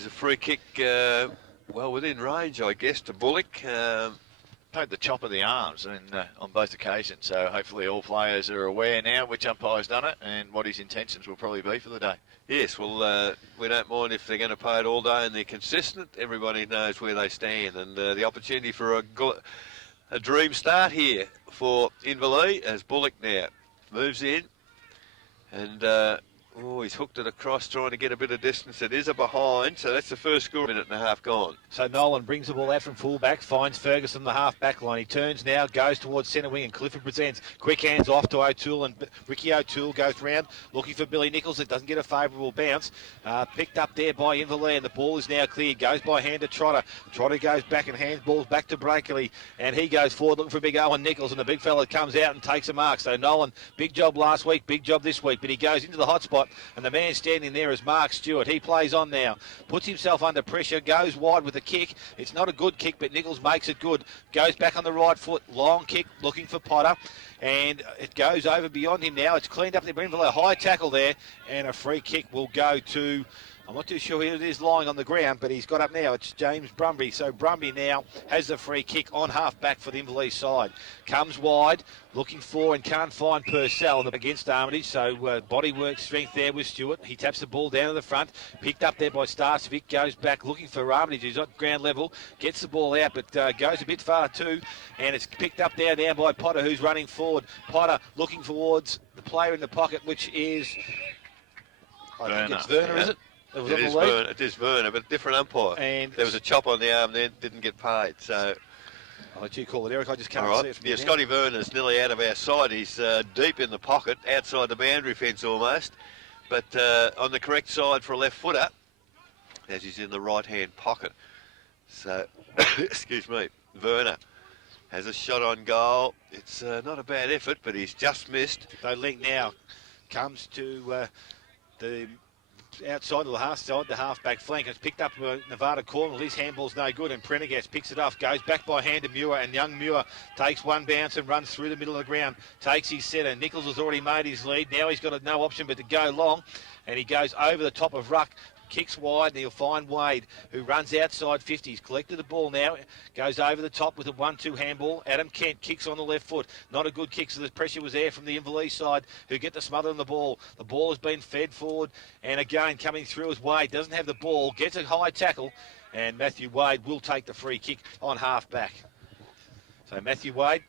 Here's a free kick, well within range, I guess, to Bullock. Poked the chop of the arms on both occasions, so hopefully all players are aware now which umpire's done it and what his intentions will probably be for the day. Yes, well, we don't mind if they're going to pay it all day and they're consistent. Everybody knows where they stand, and the opportunity for a dream start here for Inverleigh as Bullock now moves in, and he's hooked it across, trying to get a bit of distance. It is a behind, so that's the first score. Minute and a half gone. So Nolan brings the ball out from fullback, finds Ferguson the half back line. He turns now, goes towards centre wing, and Clifford presents. Quick hands off to O'Toole, and Ricky O'Toole goes round looking for Billy Nichols. It doesn't get a favourable bounce. Picked up there by Inverleigh, and the ball is now clear. Goes by hand to Trotter. Trotter goes back and hands balls back to Breakley, and he goes forward looking for big Owen Nichols, and the big fella comes out and takes a mark. So Nolan, big job last week, big job this week, but he goes into the hot spot, and the man standing there is Mark Stewart. He plays on now, puts himself under pressure, goes wide with a kick. It's not a good kick, but Nichols makes it good. Goes back on the right foot, long kick, looking for Potter, and it goes over beyond him now. It's cleaned up. They've been a high tackle there, and a free kick will go to, I'm not too sure who it is lying on the ground, but he's got up now. It's James Brumby. So Brumby now has the free kick on half back for the Inverleigh side. Comes wide, looking for and can't find Purcell against Armitage. So bodywork strength there with Stewart. He taps the ball down to the front. Picked up there by Starcevic. Goes back looking for Armitage, who's at ground level. Gets the ball out, but goes a bit far too. And it's picked up there now by Potter, who's running forward. Potter looking towards the player in the pocket, which is, I think it's Werner, is it? It is Werner, but different umpire. And there was a chop on the arm then, didn't get paid. So I'll let you call it, Eric. I just can't see it from here. Scotty Werner's nearly out of our side. He's deep in the pocket, outside the boundary fence almost, but on the correct side for a left footer, as he's in the right-hand pocket. So, excuse me, Werner has a shot on goal. It's not a bad effort, but he's just missed. So Link now comes to the outside of the half-back flank. It's picked up Nevada Cornwall. His handball's no good, and Prendergast picks it off, goes back by hand to Muir, and young Muir takes one bounce and runs through the middle of the ground, takes his setter. Nichols has already made his lead. Now he's got no option but to go long, and he goes over the top of Ruck, kicks wide, and he'll find Wade, who runs outside 50. He's collected the ball now, goes over the top with a 1-2 handball. Adam Kent kicks on the left foot. Not a good kick, so the pressure was there from the Inverleigh side, who get the smother on the ball. The ball has been fed forward, and again coming through as Wade doesn't have the ball, gets a high tackle, and Matthew Wade will take the free kick on half back. So Matthew Wade,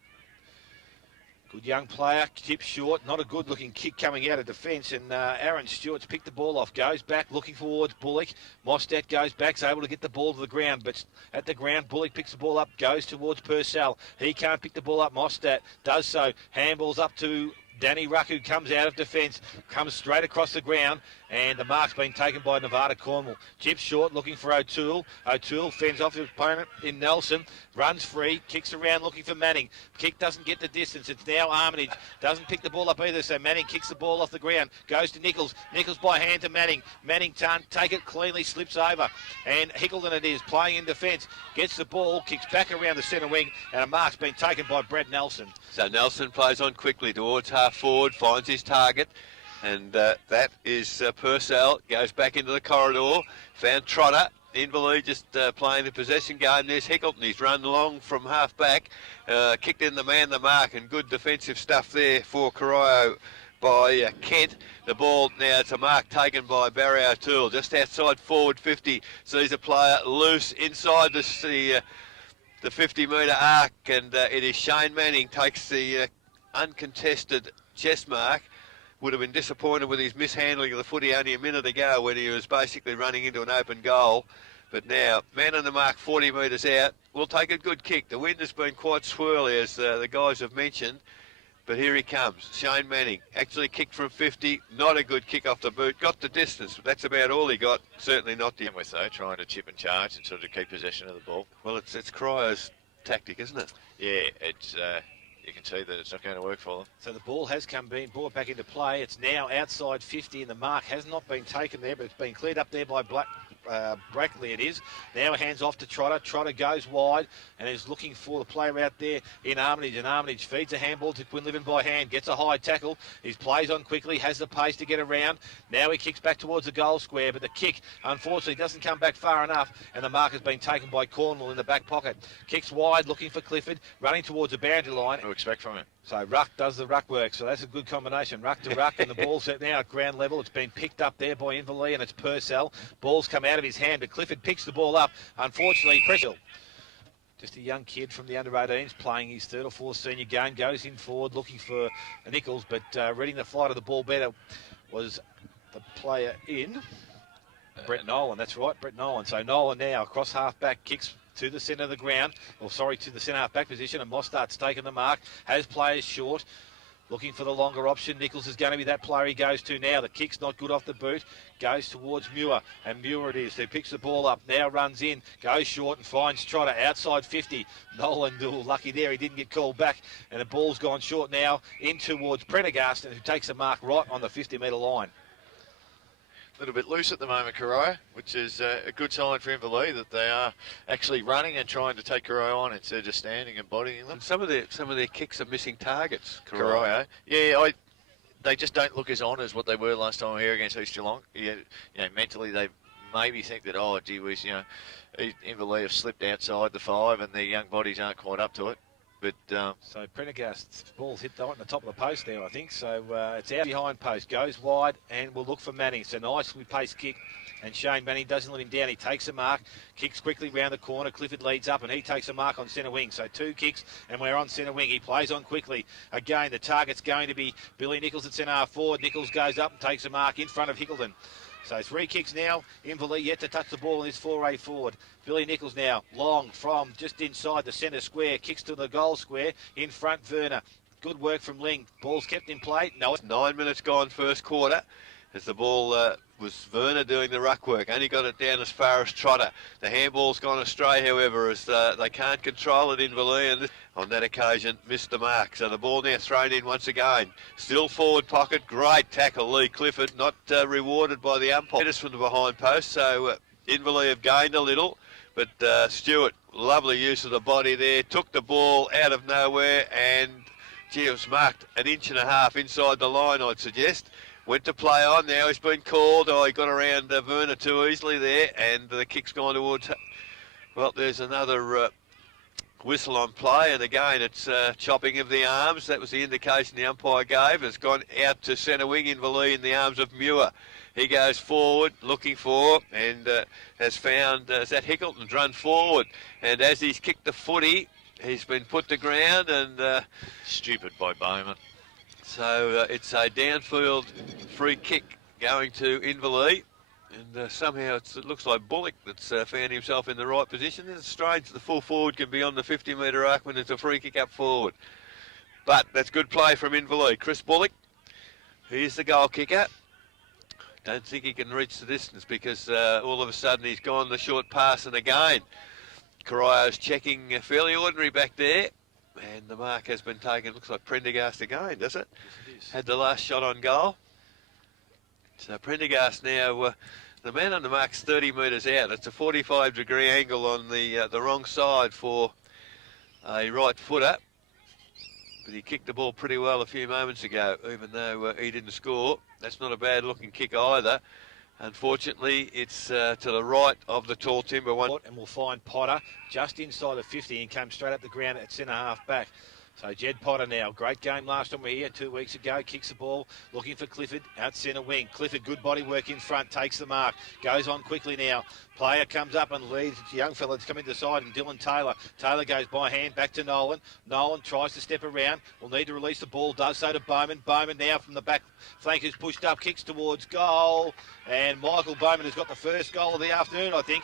good young player, tips short, not a good looking kick coming out of defence, and Aaron Stewart's picked the ball off, goes back looking towards Bullock. Mostat goes back, is able to get the ball to the ground, but at the ground, Bullock picks the ball up, goes towards Purcell. He can't pick the ball up, Mostat does so, handballs up to Danny Ruck, who comes out of defence, comes straight across the ground, and the mark's been taken by Nevada Cornwall. Chip short, looking for O'Toole. O'Toole fends off his opponent in Nelson, runs free, kicks around looking for Manning. Kick doesn't get the distance. It's now Armitage. Doesn't pick the ball up either, so Manning kicks the ball off the ground. Goes to Nichols. Nichols by hand to Manning. Manning can't take it cleanly, slips over. And Hickleton it is, playing in defence. Gets the ball, kicks back around the centre wing, and a mark's been taken by Brad Nelson. So Nelson plays on quickly towards half forward, finds his target. And that is Purcell, goes back into the corridor, found Trotter. Inverleigh just playing the possession game. There's Hickleton, he's run long from half back, kicked in the man the mark, and good defensive stuff there for Corio by Kent. The ball now, it's a mark taken by Barry O'Toole, just outside forward 50. Sees a player loose inside the 50-metre arc, and it is Shane Manning takes the uncontested chest mark. Would have been disappointed with his mishandling of the footy only a minute ago when he was basically running into an open goal. But now, man on the mark 40 metres out, will take a good kick. The wind has been quite swirly, as the guys have mentioned. But here he comes, Shane Manning, actually kicked from 50, not a good kick off the boot, got the distance, but that's about all he got, certainly not the... And with though, trying to chip and charge and sort of keep possession of the ball. Well, it's Cryo's tactic, isn't it? Yeah, it's... you can see that it's not going to work for them. So the ball has been brought back into play. It's now outside 50, and the mark has not been taken there, but it's been cleared up there by Brackley it is. Now hands off to Trotter. Trotter goes wide and is looking for the player out there in Armitage. And Armitage feeds a handball to Quinlivan by hand. Gets a high tackle. He plays on quickly. Has the pace to get around. Now he kicks back towards the goal square. But the kick, unfortunately, doesn't come back far enough. And the mark has been taken by Cornwall in the back pocket. Kicks wide, looking for Clifford. Running towards the boundary line. What do you expect from him? So Ruck does the ruck work. So that's a good combination. Ruck to ruck. And the ball's now at ground level. It's been picked up there by Inverleigh. And it's Purcell. Ball's come out of his hand. But Clifford picks the ball up. Unfortunately, pressure. Just a young kid from the under-18s playing his third or fourth senior game. Goes in forward looking for Nichols, but reading the flight of the ball better was the player in. Brett Nolan, that's right, Brett Nolan. So Nolan now across half-back, kicks to the centre of the ground, to the centre half-back position, and Mostart's taken the mark, has players short. Looking for the longer option. Nichols is going to be that player he goes to now. The kick's not good off the boot. Goes towards Muir. And Muir it is who picks the ball up. Now runs in. Goes short and finds Trotter outside 50. Nolan, lucky there. He didn't get called back. And the ball's gone short now in towards Prendergast, who takes a mark right on the 50-metre line. A little bit loose at the moment, Corio, which is a good sign for Inverleigh that they are actually running and trying to take Corio on instead of just standing and bodying them. And some of their kicks are missing targets. Corio, they just don't look as on as what they were last time here against East Geelong. Mentally they maybe think that gee whiz, Inverleigh have slipped outside the 5 and their young bodies aren't quite up to it. But so Prendergast's ball's hit right on the top of the post there, I think. So it's out behind post, goes wide, and we'll look for Manning. So nicely paced kick, and Shane Manning doesn't let him down. He takes a mark, kicks quickly round the corner. Clifford leads up, and he takes a mark on centre wing. So 2 kicks, and we're on centre wing. He plays on quickly. Again, the target's going to be Billy Nichols at centre half forward. Nichols goes up and takes a mark in front of Hickleton. So 3 kicks now. Inverleigh yet to touch the ball in this foray forward. Billy Nichols now, long from just inside the centre square. Kicks to the goal square. In front, Werner. Good work from Ling. Ball's kept in play. No, it's 9 minutes gone first quarter. As the ball was Werner doing the ruck work. Only got it down as far as Trotter. The handball's gone astray, however, as they can't control it. Inverleigh, and on that occasion missed the mark. So the ball now thrown in once again. Still forward pocket. Great tackle, Lee Clifford. Not rewarded by the umpire. It's from the behind post. So Inverleigh have gained a little. But Stewart, lovely use of the body there. Took the ball out of nowhere, and it was marked 1.5 inches inside the line, I'd suggest. Went to play on. Now he's been called. He got around Werner too easily there, and the kick's gone towards. Well, there's another whistle on play, and again it's chopping of the arms. That was the indication the umpire gave. It's gone out to centre wing. Inverleigh in the arms of Muir. He goes forward, looking for, and has found that Hickleton's run forward, and as he's kicked the footy, he's been put to ground, and stupid by Bowman. So it's a downfield free kick going to Inverleigh, and somehow it looks like Bullock that's found himself in the right position. It's strange that the full forward can be on the 50-metre arc when it's a free kick up forward. But that's good play from Inverleigh. Chris Bullock, he's the goal kicker. Don't think he can reach the distance because all of a sudden he's gone the short pass, and again Corio's checking fairly ordinary back there. And the mark has been taken. Looks like Prendergast again, does it? Yes, it is. Had the last shot on goal. So Prendergast now, the man on the mark's 30 metres out. It's a 45-degree angle on the wrong side for a right footer. But he kicked the ball pretty well a few moments ago, even though he didn't score. That's not a bad-looking kick either. Unfortunately, it's to the right of the tall timber one. And we'll find Potter just inside the 50 and came straight up the ground at centre half back. So Jed Potter now, great game last time we were here 2 weeks ago, kicks the ball, looking for Clifford out centre wing. Clifford, good body work in front, takes the mark, goes on quickly now. Player comes up and leads. It's a young fella that's coming to the side, and Dylan Taylor. Taylor goes by hand back to Nolan. Nolan tries to step around. Will need to release the ball. Does so to Bowman. Bowman now from the back flank is pushed up, kicks towards goal. And Michael Bowman has got the first goal of the afternoon, I think.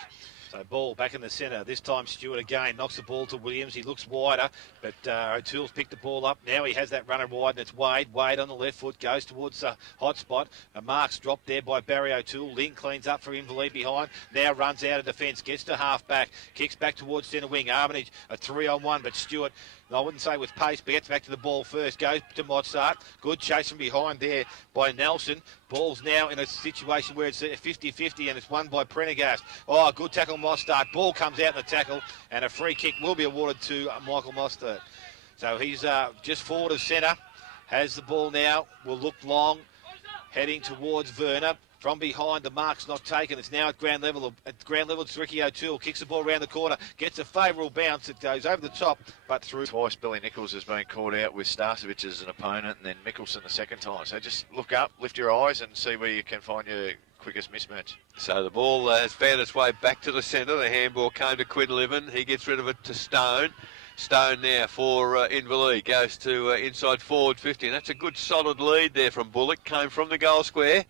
So ball back in the centre. This time Stewart again knocks the ball to Williams. He looks wider, but O'Toole's picked the ball up. Now he has that runner wide, and it's Wade. Wade on the left foot goes towards the hot spot. A mark's dropped there by Barry O'Toole. Ling cleans up for Inverleigh behind. Now runs out of defence, gets to half back, kicks back towards centre wing. Armitage a 3-on-1, but Stewart I wouldn't say with pace, but gets back to the ball first. Goes to Mozart. Good chase from behind there by Nelson. Ball's now in a situation where it's 50-50 and it's won by Prendergast. Oh, good tackle, Mostart. Ball comes out in the tackle and a free kick will be awarded to Michael Mostart. So he's just forward of centre. Has the ball now. Will look long. Heading towards Werner. From behind, the mark's not taken. It's now at ground level. At ground level, it's Ricky O'Toole. Kicks the ball around the corner. Gets a favourable bounce. It goes over the top, but through. Twice Billy Nichols has been caught out with Starcevic as an opponent, and then Mickelson the second time. So just look up, lift your eyes, and see where you can find your quickest mismatch. So the ball has found its way back to the centre. The handball came to Quinlivan. He gets rid of it to Stone. Stone now for Inverleigh. Goes to inside forward 50. And that's a good solid lead there from Bullock. Came from the goal square.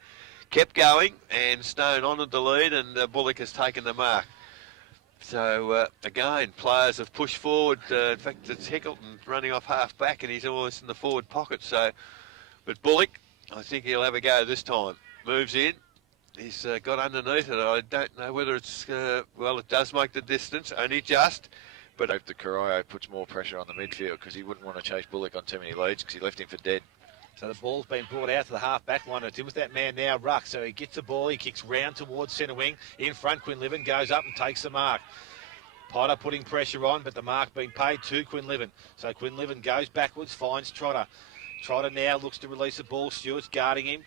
Kept going, and Stone honoured the lead, and Bullock has taken the mark. So, again, players have pushed forward. In fact, it's Heckleton running off half-back, and he's almost in the forward pocket. So, but Bullock, I think he'll have a go this time. Moves in. He's got underneath it. I don't know whether it's... well, it does make the distance, only just. But I hope that Corio puts more pressure on the midfield, because he wouldn't want to chase Bullock on too many leads, because he left him for dead. So the ball's been brought out to the half-back line. It's in with that man now, Ruck. So he gets the ball. He kicks round towards centre wing. In front, Quinlivan goes up and takes the mark. Potter putting pressure on, but the mark being paid to Quinlivan. So Quinlivan goes backwards, finds Trotter. Trotter now looks to release the ball. Stewart's guarding him.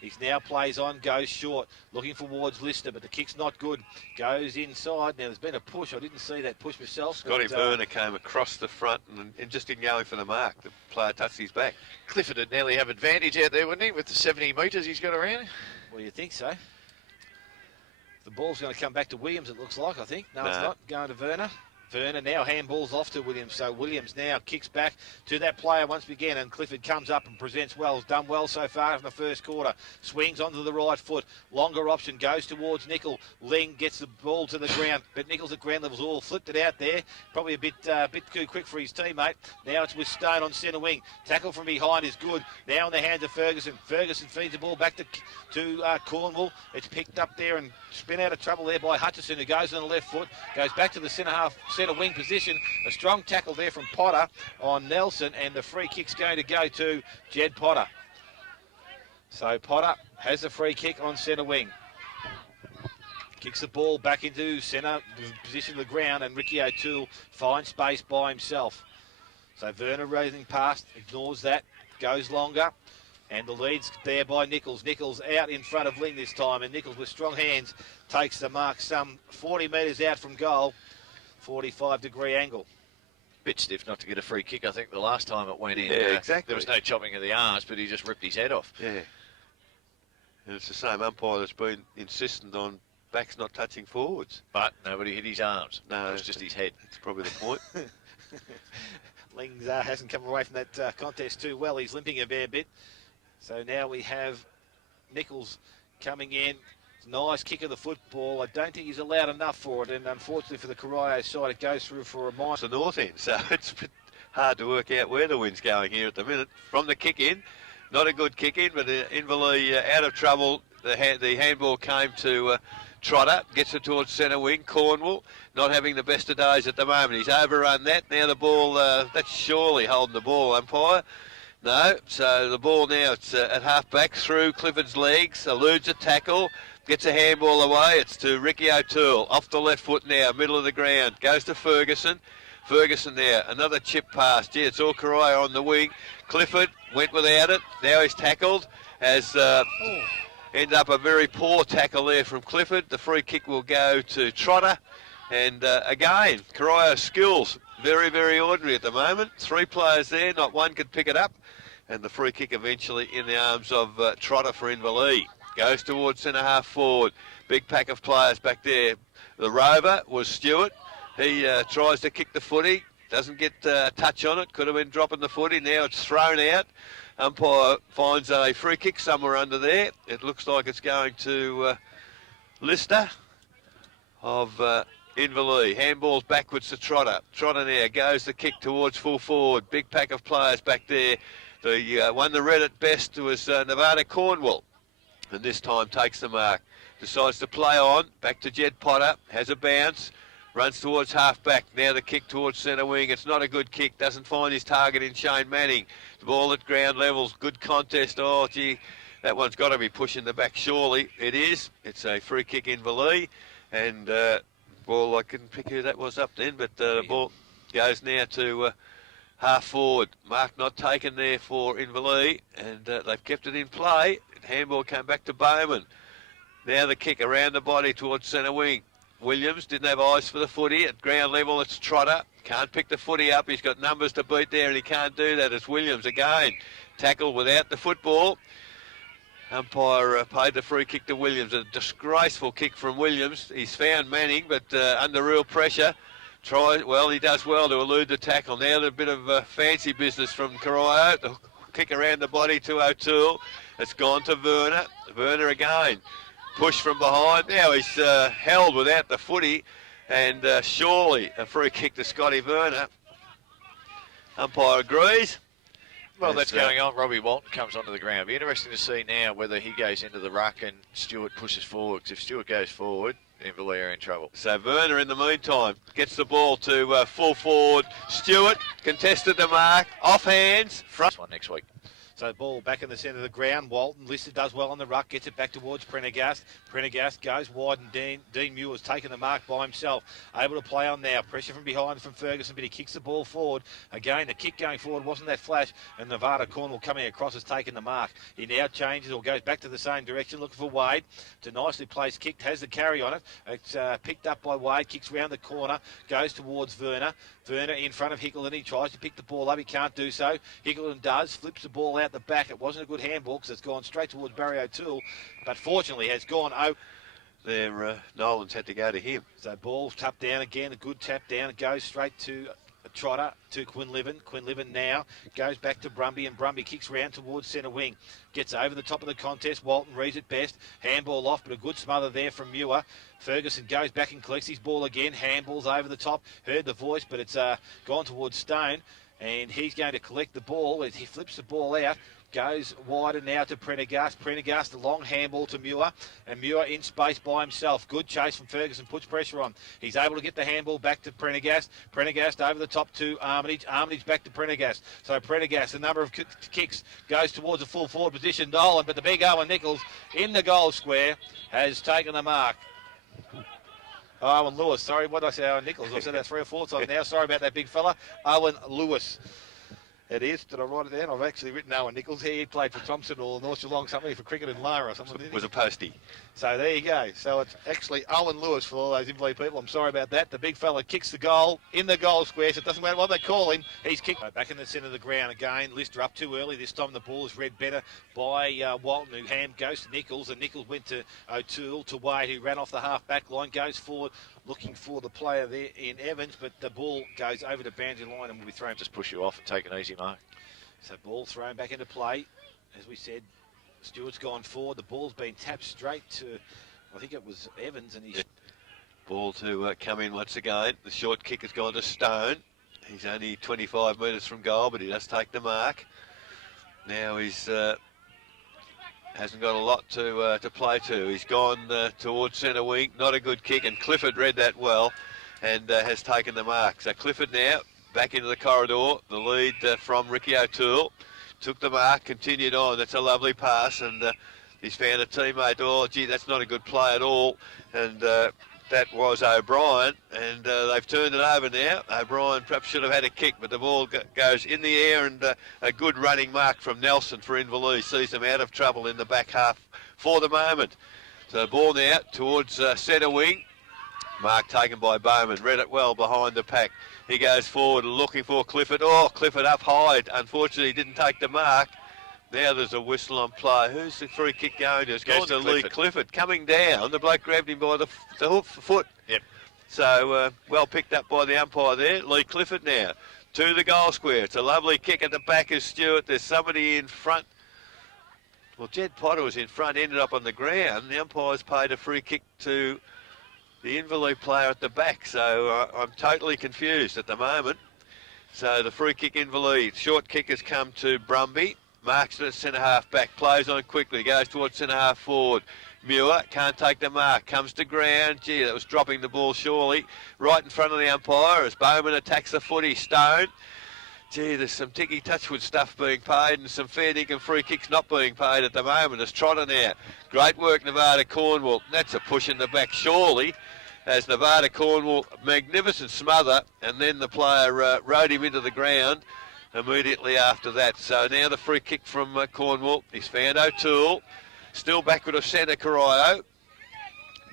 He's now plays on, goes short, looking towards Lister, but the kick's not good. Goes inside. Now, there's been a push. I didn't see that push myself. Scotty Burner came across the front and just didn't go for the mark. The player touched his back. Clifford would nearly have advantage out there, wouldn't he, with the 70 metres he's got around him? Well, you think so. The ball's going to come back to Williams, it looks like, I think. No, it's not. Going to Werner. Werner now handballs off to Williams, so Williams now kicks back to that player once again, and Clifford comes up and presents well. Has done well so far in the first quarter. Swings onto the right foot. Longer option goes towards Nickel. Ling gets the ball to the ground, but Nickel's at ground level's all flipped it out there. Probably a bit too quick for his teammate. Now it's with Stone on centre wing. Tackle from behind is good. Now in the hands of Ferguson. Ferguson feeds the ball back to Cornwall. It's picked up there and spin out of trouble there by Hutchison, who goes on the left foot. Goes back to the centre wing position. A strong tackle there from Potter on Nelson, and the free kick's going to go to Jed Potter. So Potter has the free kick on centre wing. Kicks the ball back into centre position of the ground, and Ricky O'Toole finds space by himself. So Werner raising past, ignores that, goes longer, and the lead's there by Nichols. Nichols out in front of Ling this time, and Nichols with strong hands takes the mark some 40 metres out from goal. 45-degree angle. Bit stiff not to get a free kick, I think, the last time it went in. Yeah, exactly. There was no chopping of the arms, but he just ripped his head off. Yeah. And it's the same umpire that's been insistent on backs not touching forwards. But nobody hit his arms. No. It was just his head. That's probably the point. Lings hasn't come away from that contest too well. He's limping a fair bit. So now we have Nichols coming in. Nice kick of the football. I don't think he's allowed enough for it, and unfortunately for the Corio side, it goes through for a minus. The north end, so it's a bit hard to work out where the wind's going here at the minute. From the kick in, not a good kick in, but Inverleigh out of trouble. The handball came to Trotter, gets it towards centre wing. Cornwall not having the best of days at the moment. He's overrun that. Now the ball, that's surely holding the ball, umpire. No, so the ball now, it's at half-back through Clifford's legs, eludes a tackle. Gets a handball away. It's to Ricky O'Toole. Off the left foot now, middle of the ground. Goes to Ferguson. Ferguson there. Another chip pass. Gee, it's all Corio on the wing. Clifford went without it. Now he's tackled. Has ended up a very poor tackle there from Clifford. The free kick will go to Trotter. And again, Corio's skills, very, very ordinary at the moment. 3 players there. Not one could pick it up. And the free kick eventually in the arms of Trotter for Inverleigh. Goes towards centre half forward. Big pack of players back there. The rover was Stewart. He tries to kick the footy. Doesn't get a touch on it. Could have been dropping the footy. Now it's thrown out. Umpire finds a free kick somewhere under there. It looks like it's going to Lister of Inverleigh. Handballs backwards to Trotter. Trotter now goes the kick towards full forward. Big pack of players back there. The one that read it best was Nevada Cornwall. And this time takes the mark. Decides to play on. Back to Jed Potter. Has a bounce. runs towards half-back. Now the kick towards centre wing. It's not a good kick. Doesn't find his target in Shane Manning. The ball at ground levels. Good contest. Oh, gee, that one's got to be pushing the back, surely. It is. It's a free kick Inverleigh. And ball, I couldn't pick who that was up then, but the ball goes now to half forward. Mark not taken there for Inverleigh, and they've kept it in play. Handball came back to Bowman. Now the kick around the body towards centre wing. Williams didn't have eyes for the footy. At ground level, it's Trotter. Can't pick the footy up. He's got numbers to beat there, and he can't do that. It's Williams again. Tackle without the football. Umpire paid the free kick to Williams. A disgraceful kick from Williams. He's found Manning, but under real pressure. He does well to elude the tackle. Now a bit of fancy business from Corio. The kick around the body to O'Toole. It's gone to Werner. Werner again. Push from behind. Now he's held without the footy, and surely a free kick to Scotty Werner. Umpire agrees. Well, that's going on. Robbie Walton comes onto the ground. Be interesting to see now whether he goes into the ruck and Stewart pushes forward. Because if Stewart goes forward, Inverleigh are in trouble. So Werner, in the meantime, gets the ball to full forward. Stewart contested the mark. Off hands. Front. One next week. So the ball back in the centre of the ground. Walton listed does well on the ruck, gets it back towards Prendergast. Prendergast goes wide, and Dean Muir's taken the mark by himself. Able to play on now. Pressure from behind from Ferguson, but he kicks the ball forward. Again, the kick going forward wasn't that flash, and Nevada Cornwall coming across has taken the mark. He now changes or goes back to the same direction, looking for Wade. It's a nicely placed kick, has the carry on it. It's picked up by Wade, kicks round the corner, goes towards Werner. Werner in front of Hickleton. He tries to pick the ball up. He can't do so. Hickleton does. Flips the ball out the back. It wasn't a good handball because it's gone straight towards Barry O'Toole, but fortunately has gone over. There, Nolan's had to go to him. So ball tapped down again. A good tap down. It goes straight to Trotter, to Quinlivan. Quinlivan now goes back to Brumby, and Brumby kicks round towards centre wing. Gets over the top of the contest. Walton reads it best. Handball off, but a good smother there from Muir. Ferguson goes back and collects his ball again. Handball's over the top. Heard the voice, but it's gone towards Stone, and he's going to collect the ball. He flips the ball out. Goes wider now to Prendergast. Prendergast, a long handball to Muir, and Muir in space by himself. Good chase from Ferguson, puts pressure on. He's able to get the handball back to Prendergast. Prendergast over the top to Armitage. Armitage back to Prendergast. So Prendergast, a number of kicks, goes towards a full forward position. Nolan, but the big Owen Nichols in the goal square has taken the mark. Owen Lewis, sorry, what did I say, Owen Nichols? I've said that 3 or 4 times now. Sorry about that big fella. Owen Lewis. It is. Did I write it down? I've actually written Owen Nichols. He played for Thompson or North Geelong, something for cricket in Lara or something. Was a postie. So there you go. So it's actually Owen Lewis for all those Inverleigh people. I'm sorry about that. The big fella kicks the goal in the goal square, so it doesn't matter what they call him. He's kicked back in the centre of the ground again. Lister up too early. This time the ball is read better by Walton, who hand goes to Nichols, and Nichols went to O'Toole, to Wade, who ran off the half-back line, goes forward, looking for the player there in Evans, but the ball goes over the boundary line and will be thrown. Just push you off and take an easy mark. So ball thrown back into play. As we said, Stewart's gone forward. The ball's been tapped straight to, I think it was Evans, and he's... Ball to come in once again. The short kick has gone to Stone. He's only 25 metres from goal, but he does take the mark. Now he's hasn't got a lot to play to. He's gone towards centre wing. Not a good kick, and Clifford read that well and has taken the mark. So Clifford now back into the corridor. The lead from Ricky O'Toole. Took the mark, continued on. That's a lovely pass, and he's found a teammate. Oh, gee, that's not a good play at all. And that was O'Brien, and they've turned it over now. O'Brien perhaps should have had a kick, but the ball goes in the air, and a good running mark from Nelson for Inverleigh sees them out of trouble in the back half for the moment. So the ball now towards centre wing. Mark taken by Bowman, read it well behind the pack. He goes forward looking for Clifford. Oh, Clifford up high. Unfortunately, didn't take the mark. Now there's a whistle on play. Who's the free kick going to? It's going to Lee Clifford. Coming down, the bloke grabbed him by the foot. Yep. So well picked up by the umpire there. Lee Clifford now to the goal square. It's a lovely kick at the back of Stewart. There's somebody in front. Well, Jed Potter was in front, ended up on the ground. The umpire's paid a free kick to the Inverleigh player at the back, so I'm totally confused at the moment. So the free kick Inverleigh. Short kick has come to Brumby. marks it at centre half back, plays on quickly, goes towards centre half forward. Muir can't take the mark, comes to ground. Gee, that was dropping the ball surely. Right in front of the umpire as Bowman attacks the footy. Stone. Gee, there's some Ticky Touchwood stuff being paid and some fair dinkum free kicks not being paid at the moment. As Trotter now. Great work, Nevada Cornwall. That's a push in the back surely. As Nevada Cornwall, magnificent smother, and then the player rode him into the ground immediately after that. So now the free kick from Cornwall. He's found O'Toole. Still backward of centre, Corio,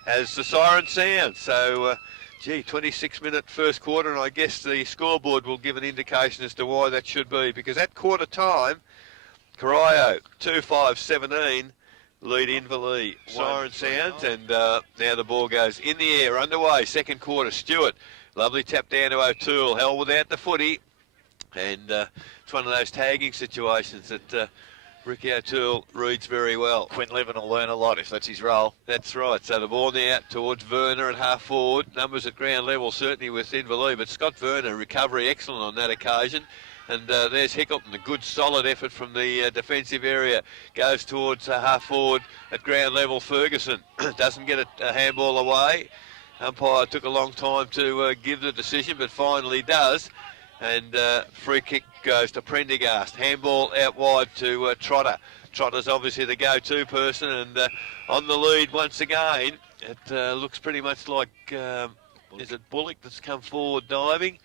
as the siren sounds. So, 26-minute first quarter, and I guess the scoreboard will give an indication as to why that should be, because at quarter time, Corio 2-5-17 lead Inverleigh. Siren sounds, and now the ball goes in the air, underway. Second quarter, Stewart, lovely tap down to O'Toole, held without the footy, and it's one of those tagging situations that Ricky O'Toole reads very well. Quinlivan will learn a lot if that's his role. That's right. So the ball now towards Werner at half forward. Numbers at ground level certainly with Inverleigh, but Scott Werner, recovery excellent on that occasion. And there's Hickleton, a good solid effort from the defensive area. Goes towards half forward at ground level. Ferguson doesn't get a handball away. Umpire took a long time to give the decision, but finally does. And free kick goes to Prendergast. Handball out wide to Trotter. Trotter's obviously the go-to person, and on the lead once again. It looks pretty much like, is it Bullock that's come forward diving?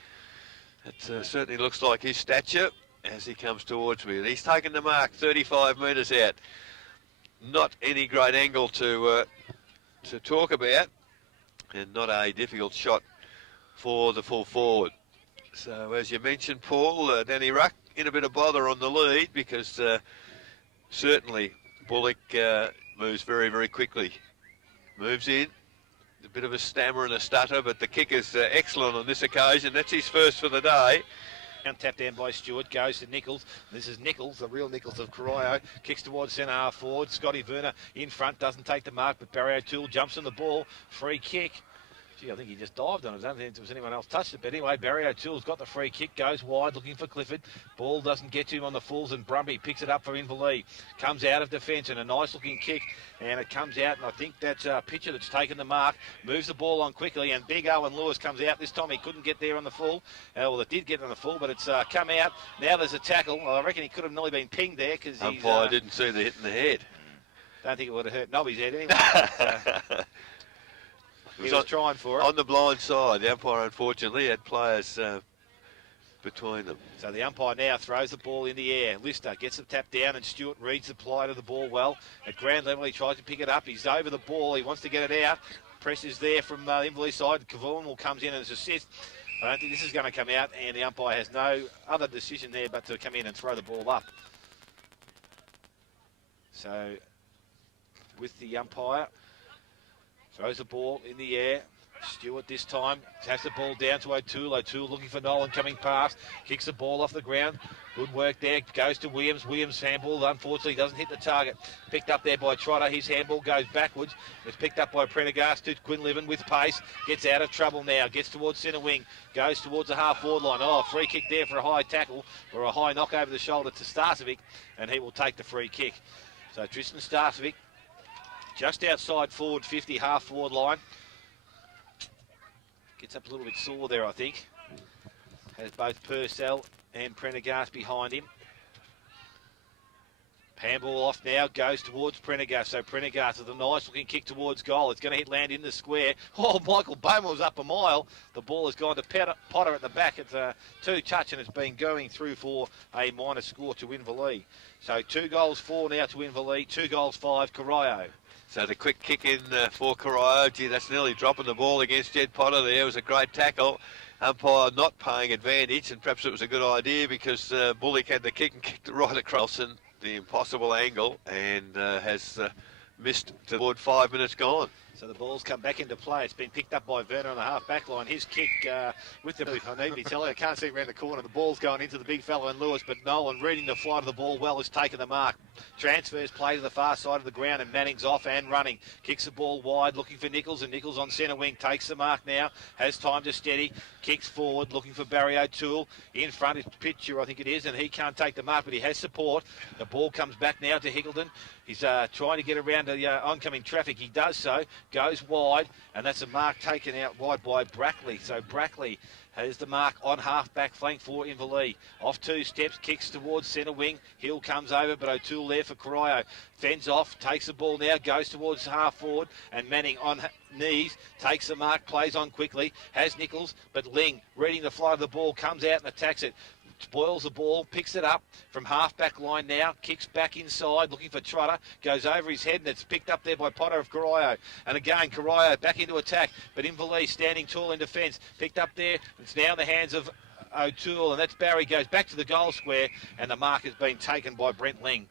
It certainly looks like his stature as he comes towards me. He's taken the mark 35 metres out. Not any great angle to talk about, and not a difficult shot for the full forward. So, as you mentioned, Paul, Danny Ruck in a bit of bother on the lead because certainly Bullock moves very, very quickly. Moves in, a bit of a stammer and a stutter, but the kick is excellent on this occasion. That's his first for the day. And tapped down by Stewart, goes to Nichols. This is Nichols, the real Nichols of Corio. Kicks towards centre half forward. Scotty Werner in front, doesn't take the mark, but Barry O'Toole jumps on the ball. Free kick. Gee, I think he just dived on it. I don't think there was anyone else touched it. But anyway, Barry O'Toole's got the free kick, goes wide, looking for Clifford. Ball doesn't get to him on the fulls, and Brumby picks it up for Inverleigh. Comes out of defence, and a nice-looking kick. And it comes out, and I think that's Pitcher that's taken the mark. Moves the ball on quickly, and big Owen Lewis comes out. This time he couldn't get there on the full. Well, it did get on the full, but it's come out. Now there's a tackle. Well, I reckon he could have nearly been pinged there because he's... Umpire didn't see the hit in the head. Don't think it would have hurt Nobby's head anyway. He was trying for it. On the blind side, the umpire unfortunately had players between them. So the umpire now throws the ball in the air. Lister gets the tap down, and Stewart reads the plight of the ball well. At ground level, he tries to pick it up. He's over the ball. He wants to get it out. Press is there from the Inverleigh side. Kavon comes in as assist. I don't think this is going to come out, and the umpire has no other decision there but to come in and throw the ball up. So with the umpire, throws the ball in the air. Stewart this time has the ball down to O'Toole. O'Toole looking for Nolan coming past. Kicks the ball off the ground. Good work there. Goes to Williams. Williams' handball unfortunately doesn't hit the target. Picked up there by Trotter. His handball goes backwards. It's picked up by Prendergast to Quinlivan with pace. Gets out of trouble now. Gets towards centre wing. Goes towards the half-forward line. Oh, free kick there for a high tackle or a high knock over the shoulder to Starcevic, and he will take the free kick. So Tristan Starcevic just outside forward 50, half-forward line. Gets up a little bit sore there, I think. Has both Purcell and Prendergast behind him. Handball off now, goes towards Prendergast. So Prendergast with a nice looking kick towards goal. It's going to hit land in the square. Oh, Michael Bowman was up a mile. The ball has gone to Potter at the back. It's a 2-touch, and it's been going through for a minor score to Inverleigh. So 2 goals 4 now to Inverleigh, 2 goals 5 Corio. So the quick kick in for Corio. Gee, that's nearly dropping the ball against Jed Potter there. It was a great tackle. Umpire not paying advantage, and perhaps it was a good idea because Bullock had the kick and kicked it right across and the impossible angle, and has missed toward 5 minutes gone. So the ball's come back into play. It's been picked up by Werner on the half-back line. His kick with the... I need to be telling you, I can't see around the corner. The ball's going into the big fella and Lewis, but Nolan, reading the flight of the ball well, has taken the mark. Transfers play to the far side of the ground, and Manning's off and running. Kicks the ball wide, looking for Nichols, and Nichols on centre wing. Takes the mark now, has time to steady. Kicks forward, looking for Barry O'Toole. In front is Pitcher, I think it is, and he can't take the mark, but he has support. The ball comes back now to Hickleton. He's trying to get around the oncoming traffic. He does so, goes wide, and that's a mark taken out wide by Brackley. So Brackley has the mark on half-back flank for Inverleigh. Off 2 steps, kicks towards centre wing. Hill comes over, but O'Toole there for Corio. Fends off, takes the ball now, goes towards half-forward, and Manning on knees, takes the mark, plays on quickly, has Nichols, but Ling, reading the flight of the ball, comes out and attacks it. Spoils the ball, picks it up from half-back line now, kicks back inside, looking for Trotter, goes over his head, and it's picked up there by Potter of Corio. And again, Corio back into attack, but Inverleigh standing tall in defence, picked up there. It's now in the hands of O'Toole, and that's Barry, goes back to the goal square, and the mark has been taken by Brent Ling.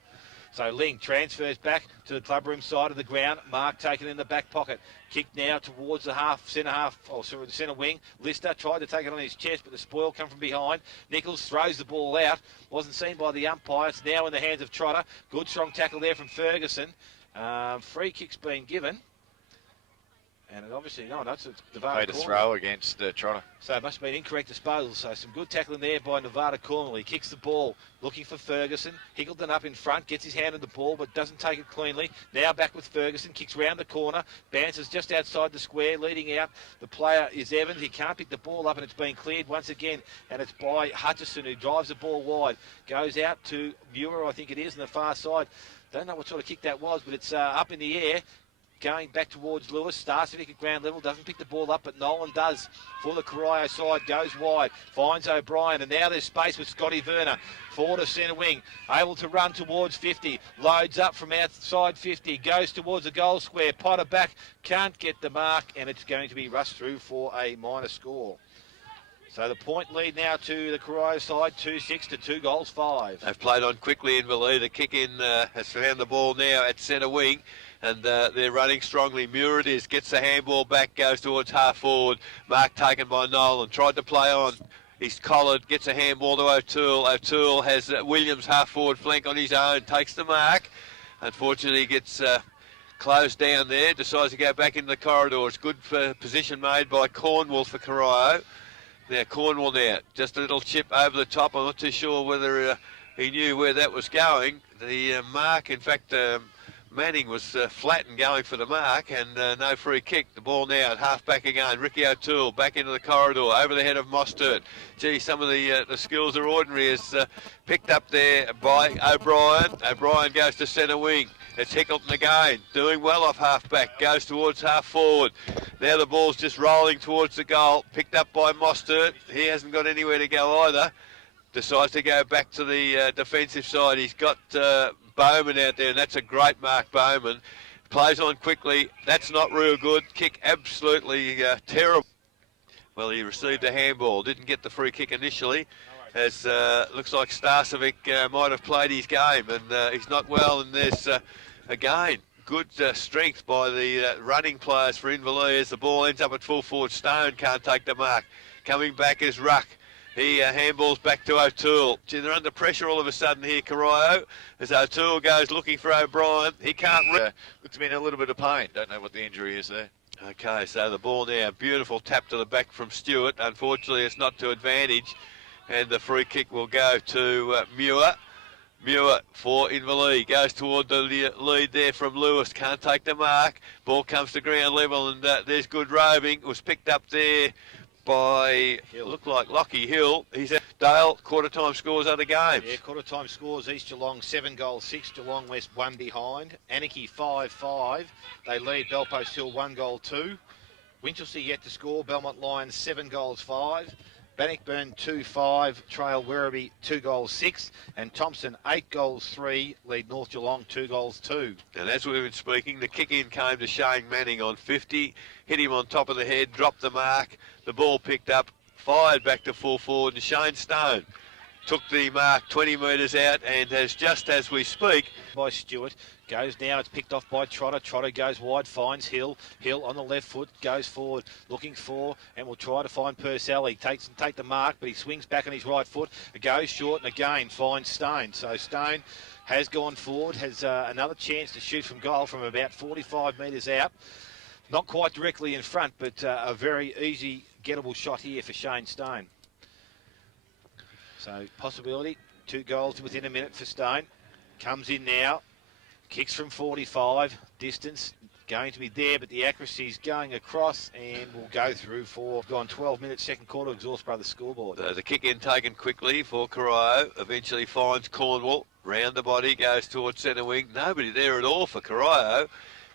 So Ling transfers back to the clubroom side of the ground. Mark taken in the back pocket. Kick now towards the the centre wing. Lister tried to take it on his chest, but the spoil come from behind. Nichols throws the ball out. Wasn't seen by the umpire. It's now in the hands of Trotter. Good strong tackle there from Ferguson. Free kick's been given. And it obviously, that's a Nevada Made a throw against Trotter. So it must have been incorrect disposal. So some good tackling there by Nevada Cornwall. He kicks the ball, looking for Ferguson. Hickleton up in front, gets his hand on the ball, but doesn't take it cleanly. Now back with Ferguson, kicks round the corner. Bounces just outside the square, leading out. The player is Evans. He can't pick the ball up, and it's been cleared once again. And it's by Hutchison, who drives the ball wide. Goes out to Muir, I think it is, on the far side. Don't know what sort of kick that was, but it's up in the air. Going back towards Lewis, starts to kick at ground level, doesn't pick the ball up, but Nolan does for the Corio side, goes wide, finds O'Brien, and now there's space with Scotty Werner, forward of centre wing, able to run towards 50, loads up from outside 50, goes towards the goal square, Potter back, can't get the mark, and it's going to be rushed through for a minor score. So the point lead now to the Corio side, 2-6 to 2 goals 5. They've played on quickly in Inverleigh. The kick in has found the ball now at centre wing, and they're running strongly. Muir it is, gets the handball back, goes towards half forward. Mark taken by Nolan, tried to play on. He's collared, gets a handball to O'Toole. O'Toole has Williams half forward flank on his own, takes the mark. Unfortunately, gets closed down there, decides to go back into the corridor. It's good position made by Cornwall for Corio. Now Cornwall now, just a little chip over the top. I'm not too sure whether he knew where that was going. The mark, in fact, Manning was flat and going for the mark, and no free kick. The ball now at half back again. Ricky O'Toole back into the corridor, over the head of Mostert. Gee, some of the skills are ordinary. Is picked up there by O'Brien. O'Brien goes to centre wing. It's Hickleton again, doing well off half-back, goes towards half-forward. Now the ball's just rolling towards the goal, picked up by Mostert. He hasn't got anywhere to go either. Decides to go back to the defensive side. He's got Bowman out there, and that's a great mark, Bowman. Plays on quickly. That's not real good. Kick absolutely terrible. Well, he received a handball, didn't get the free kick initially. As looks like Starcevic might have played his game, and he's not well, and there's again good strength by the running players for Inverleigh as the ball ends up at full forward. Stone can't take the mark. Coming back is Ruck. He handballs back to O'Toole. Gee, they're under pressure all of a sudden here, Corio, as O'Toole goes looking for O'Brien. He can't... looks to be in a little bit of pain. Don't know what the injury is there. Okay, so the ball now, beautiful tap to the back from Stewart. Unfortunately, it's not to advantage. And the free kick will go to Muir. Muir for Inverleigh. Goes toward the lead there from Lewis. Can't take the mark. Ball comes to ground level, and there's good roving. It was picked up there by, looked like Lockie Hill. He's at Dale. Quarter time scores of the game. Yeah, quarter time scores. East Geelong 7 goals 6. Geelong West 1 behind. Anarchy 5-5. They lead Belpost Hill 1 goal 2. Winchelsea yet to score. Belmont Lions 7 goals 5. Bannockburn 2-5, trail Werribee 2 goals 6, and Thompson 8 goals 3, lead North Geelong 2 goals 2. And as we've been speaking, the kick in came to Shane Manning on 50, hit him on top of the head, dropped the mark, the ball picked up, fired back to full forward, and Shane Stone took the mark 20 metres out and has, just as we speak, by Stewart, goes now, it's picked off by Trotter. Trotter goes wide, finds Hill. Hill on the left foot, goes forward, looking for, and will try to find Purcell. He take the mark, but he swings back on his right foot, goes short, and again finds Stone. So Stone has gone forward, has another chance to shoot from goal from about 45 metres out. Not quite directly in front, but a very easy gettable shot here for Shane Stone. So possibility, 2 goals within a minute for Stone. Comes in now, kicks from 45, distance going to be there, but the accuracy is going across and will go through for, gone 12 minutes, second quarter, Exhaust Brothers scoreboard. The kick in taken quickly for Corio, eventually finds Cornwall, round the body, goes towards centre wing, nobody there at all for Corio,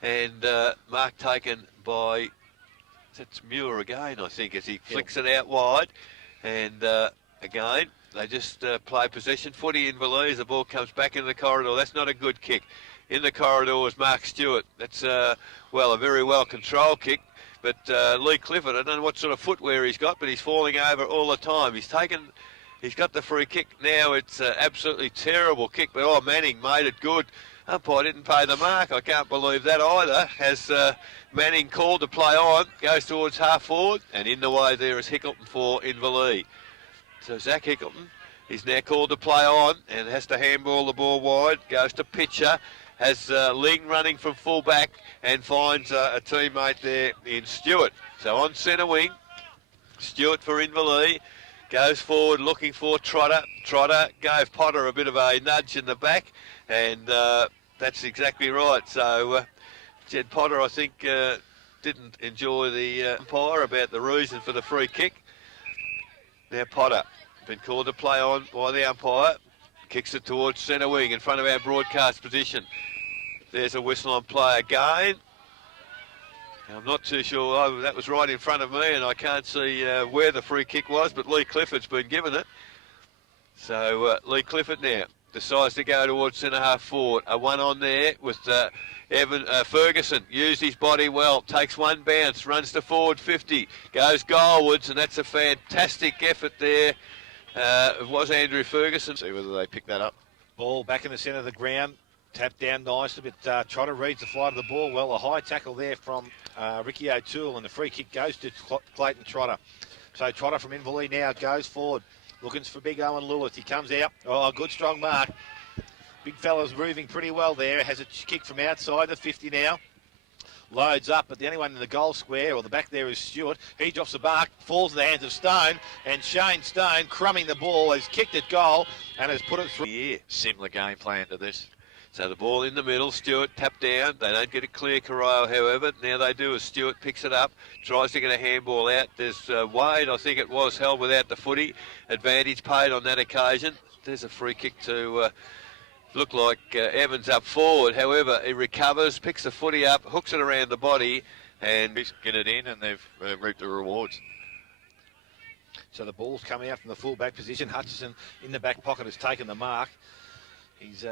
and mark taken by, that's Muir again, I think, as he flicks it out wide, and again, they just play possession footy. Inverleigh as the ball comes back into the corridor. That's not a good kick. In the corridor is Mark Stewart. That's, well, a very well-controlled kick. But Lee Clifford, I don't know what sort of footwear he's got, but he's falling over all the time. He's got the free kick. Now it's an absolutely terrible kick. But, oh, Manning made it good. Umpire didn't pay the mark. I can't believe that either. Has Manning called to play on, goes towards half forward. And in the way there is Hickleton for Inverleigh. So Zach Hickleton is now called to play on and has to handball the ball wide, goes to pitcher, has Ling running from full back and finds a teammate there in Stewart. So on centre wing, Stewart for Inverleigh, goes forward looking for Trotter. Trotter gave Potter a bit of a nudge in the back, and that's exactly right. So Jed Potter, I think, didn't enjoy the umpire about the reason for the free kick. Now Potter, been called to play on by the umpire, kicks it towards centre wing in front of our broadcast position. There's a whistle on play again. I'm not too sure, that was right in front of me and I can't see where the free kick was, but Lee Clifford's been given it. So Lee Clifford now decides to go towards centre half forward. A one on there with Ferguson, used his body well, takes one bounce, runs to forward 50, goes goalwards, and that's a fantastic effort there. It was Andrew Ferguson. See whether they pick that up. Ball back in the centre of the ground, tapped down nicely, but Trotter reads the flight of the ball well. A high tackle there from Ricky O'Toole, and the free kick goes to Clayton Trotter. So Trotter from Inverleigh now goes forward, looking for big Owen Lewis. He comes out. Oh, good strong mark. Big fella's moving pretty well there. Has a kick from outside the 50 now. Loads up, but the only one in the goal square, or the back there, is Stewart. He drops the mark, falls in the hands of Stone, and Shane Stone, crumbing the ball, has kicked it goal and has put it through. Yeah. Similar game plan to this. So the ball in the middle, Stewart tapped down. They don't get it clear, Corio, however. Now they do as Stewart picks it up, tries to get a handball out. There's Wade, I think it was, held without the footy. Advantage paid on that occasion. There's a free kick to look like Evans up forward. However, he recovers, picks the footy up, hooks it around the body, and get it in, and they've reaped the rewards. So the ball's coming out from the full-back position. Hutchison in the back pocket has taken the mark. He's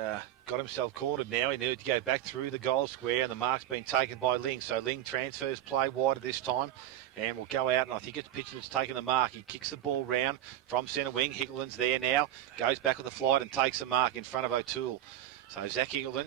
got himself cornered now. He needed to go back through the goal square, and the mark's been taken by Ling. So Ling transfers play wide at this time and will go out, and I think it's Pitcher that's taken the mark. He kicks the ball round from centre wing. Hickleton's there now. Goes back with the flight and takes the mark in front of O'Toole. So Zach Hickleton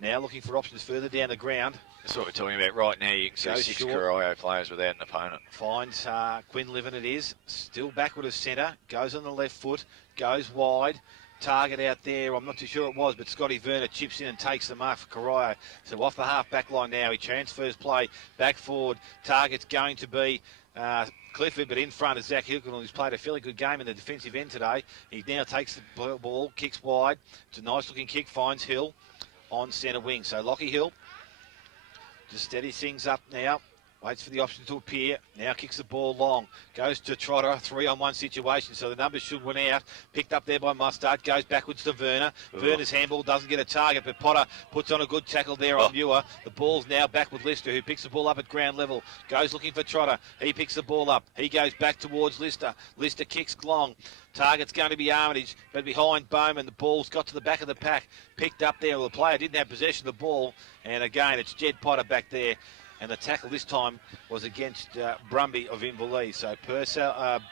now looking for options further down the ground. That's what we're talking about right now. You can see 6 Corio players without an opponent. Finds Quinlivan it is. Still backward of centre. Goes on the left foot. Goes wide. Target out there, I'm not too sure it was, but Scotty Werner chips in and takes the mark for Corio. So off the half-back line now, he transfers play back forward. Target's going to be Clifford, but in front is Zach Hickleton, who's played a fairly good game in the defensive end today. He now takes the ball, kicks wide. It's a nice-looking kick, finds Hill on centre wing. So Lockie Hill just steadies things up now. Waits for the option to appear. Now kicks the ball long. Goes to Trotter. 3-on-1 situation. So the numbers should win out. Picked up there by Mustard. Goes backwards to Werner. Werner's handball doesn't get a target, but Potter puts on a good tackle there on Muir. The ball's now back with Lister, who picks the ball up at ground level. Goes looking for Trotter. He picks the ball up. He goes back towards Lister. Lister kicks long. Target's going to be Armitage, but behind Bowman, the ball's got to the back of the pack. Picked up there. Well, the player didn't have possession of the ball. And again, it's Jed Potter back there. and the tackle this time was against Brumby of Inverleigh. So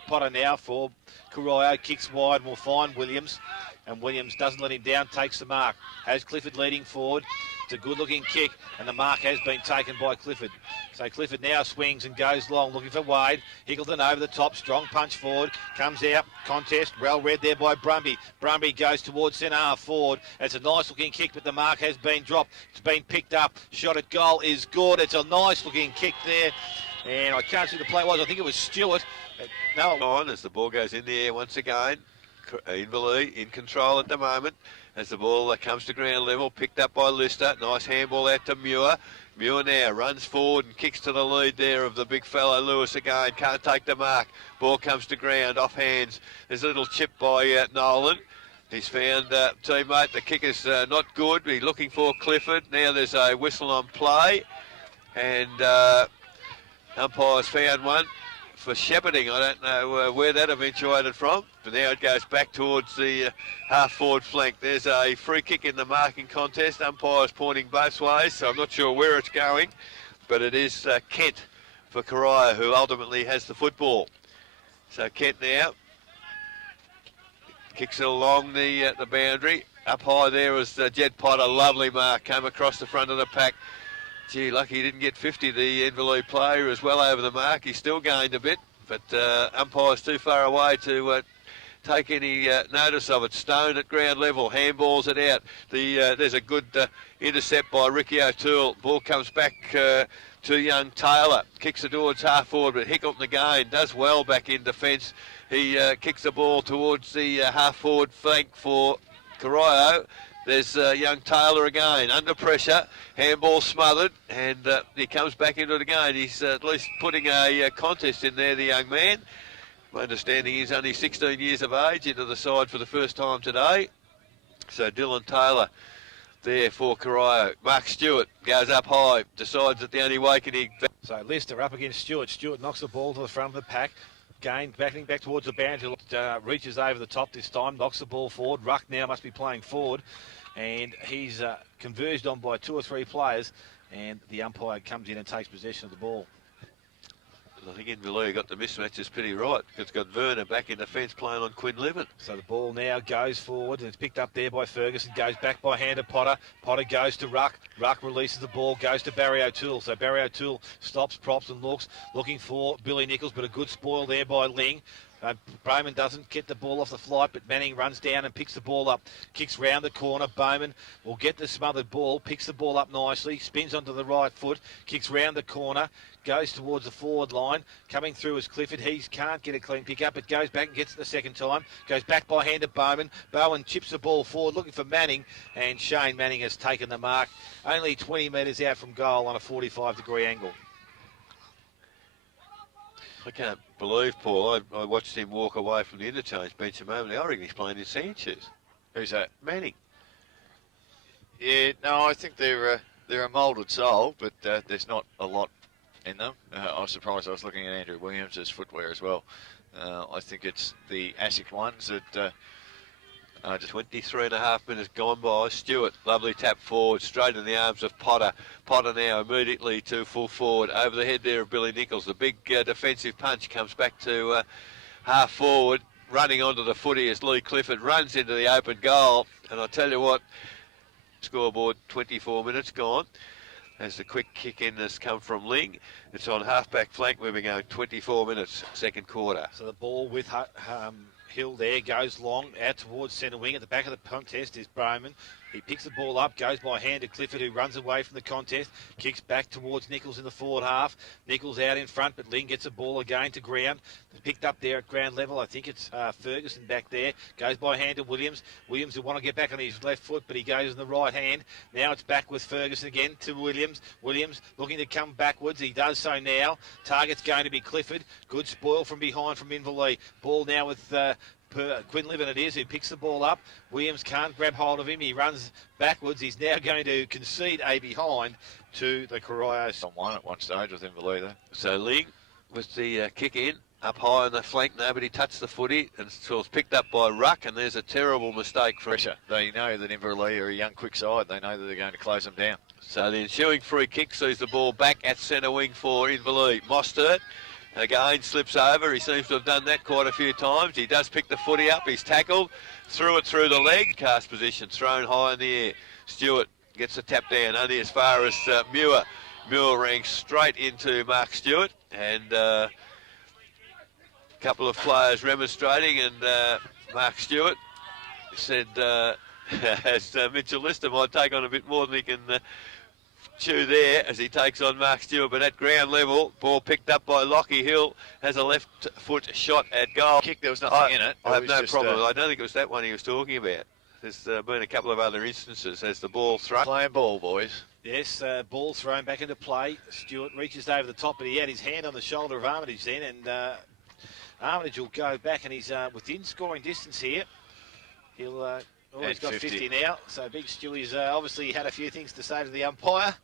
Potter now for Corio, kicks wide, will find Williams, and Williams doesn't let him down, takes the mark. Has Clifford leading forward. It's a good-looking kick, and the mark has been taken by Clifford. So Clifford now swings and goes long, looking for Wade. Higgleton over the top, strong punch forward, comes out, contest, well read there by Brumby. Brumby goes towards centre half forward. It's a nice-looking kick, but the mark has been dropped. It's been picked up. Shot at goal is good. It's a nice-looking kick there, and I can't see the play was. I think it was Stewart. No. On as the ball goes in the air once again. Inverleigh in control at the moment as the ball comes to ground level, picked up by Lister. Nice handball out to Muir. Muir now runs forward and kicks to the lead there of the big fellow Lewis again. Can't take the mark. Ball comes to ground off hands. There's a little chip by Nolan. He's found teammate. The kick is not good. He's looking for Clifford. Now there's a whistle on play, and umpire's found one for shepherding. I don't know where that eventuated from, but now it goes back towards the half-forward flank. There's a free kick in the marking contest. Umpire's pointing both ways, so I'm not sure where it's going, but it is Kent for Corio who ultimately has the football. So Kent now kicks it along the boundary. Up high there was Jed Potter. Lovely mark, came across the front of the pack. Gee, lucky he didn't get 50. The Inverleigh player is well over the mark. He still gained a bit, but umpire's too far away to take any notice of it. Stone at ground level, handballs it out. There's a good intercept by Ricky O'Toole. Ball comes back to young Taylor. Kicks it towards half forward, but Hickleton again does well back in defence. He kicks the ball towards the half forward flank for Corio. There's young Taylor again, under pressure, handball smothered, and he comes back into it again. He's at least putting a contest in there, the young man. My understanding he's only 16 years of age, into the side for the first time today. So Dylan Taylor there for Corio. Mark Stewart goes up high, decides that the only way can he... So Lister up against Stewart. Stewart knocks the ball to the front of the pack. Again, backing back towards the boundary, reaches over the top this time, knocks the ball forward. Ruck now must be playing forward, and he's converged on by 2 or 3 players, and the umpire comes in and takes possession of the ball. I think Inverleigh got the mismatches pretty right. It's got Werner back in the fence playing on Quinn Livin. So the ball now goes forward, and it's picked up there by Ferguson, goes back by hand to Potter. Potter goes to Ruck. Ruck releases the ball, goes to Barry O'Toole. So Barry O'Toole stops, props and looking for Billy Nichols, but a good spoil there by Ling. Bowman doesn't get the ball off the flight, but Manning runs down and picks the ball up. Kicks round the corner. Bowman will get the smothered ball, picks the ball up nicely, spins onto the right foot, kicks round the corner, goes towards the forward line. Coming through is Clifford. He can't get a clean pick up, but goes back and gets it the second time. Goes back by hand to Bowman. Bowen chips the ball forward, looking for Manning, and Shane Manning has taken the mark. Only 20 metres out from goal on a 45-degree angle. I can't believe, Paul, I watched him walk away from the interchange bench a moment ago. I reckon he's playing in sand shoes. Who's that? Manning. Yeah, no, I think they're a moulded sole, but there's not a lot in them. I was surprised. I was looking at Andrew Williams' footwear as well. I think it's the ASIC ones that... Just 23.5 minutes gone by. Stewart, lovely tap forward, straight in the arms of Potter. Potter now immediately to full forward, over the head there of Billy Nichols. The big defensive punch comes back to half forward, running onto the footy as Lee Clifford runs into the open goal. And I tell you what, scoreboard 24 minutes gone. As the quick kick in has come from Ling. It's on half-back flank. We've been going 24 minutes, second quarter. So the ball with Hill there goes long out towards centre wing. At the back of the contest is Bowman. He picks the ball up, goes by hand to Clifford, who runs away from the contest, kicks back towards Nichols in the forward half. Nichols out in front, but Ling gets the ball again to ground. Picked up there at ground level. I think it's Ferguson back there. Goes by hand to Williams. Williams will want to get back on his left foot, but he goes on the right hand. Now it's back with Ferguson again to Williams. Williams looking to come backwards. He does so now. Target's going to be Clifford. Good spoil from behind from Inverleigh. Ball now with... Quinn Livin it is, who picks the ball up. Williams can't grab hold of him. He runs backwards. He's now going to concede a behind to the Corio. Someone at one stage with Inverleigh there. So Ling with the kick in. up high on the flank. Nobody touched the footy, and so it's picked up by Ruck, and there's a terrible mistake from Pressure. They know that Inverleigh are a young, quick side. They know that they're going to close them down. So the ensuing free kick sees the ball back at centre wing for Inverleigh. Mostert again slips over. He seems to have done that quite a few times. He does pick the footy up. He's tackled, threw it through the leg. Cast position, thrown high in the air. Stewart gets the tap down only as far as Muir. Muir rang straight into Mark Stewart, and a couple of players remonstrating, and Mark Stewart said as Mitchell Lister might take on a bit more than he can chew there as he takes on Mark Stewart, but at ground level, ball picked up by Lockie Hill, has a left foot shot at goal. Kick, there was nothing in it. I have no problem. I don't think it was that one he was talking about. There's been a couple of other instances as the ball thrown. Playing ball, boys. Yes, ball thrown back into play. Stewart reaches over the top, but he had his hand on the shoulder of Armitage then, and Armitage will go back, and he's within scoring distance here. He'll he's got 50 now, so Big Stewie's obviously had a few things to say to the umpire.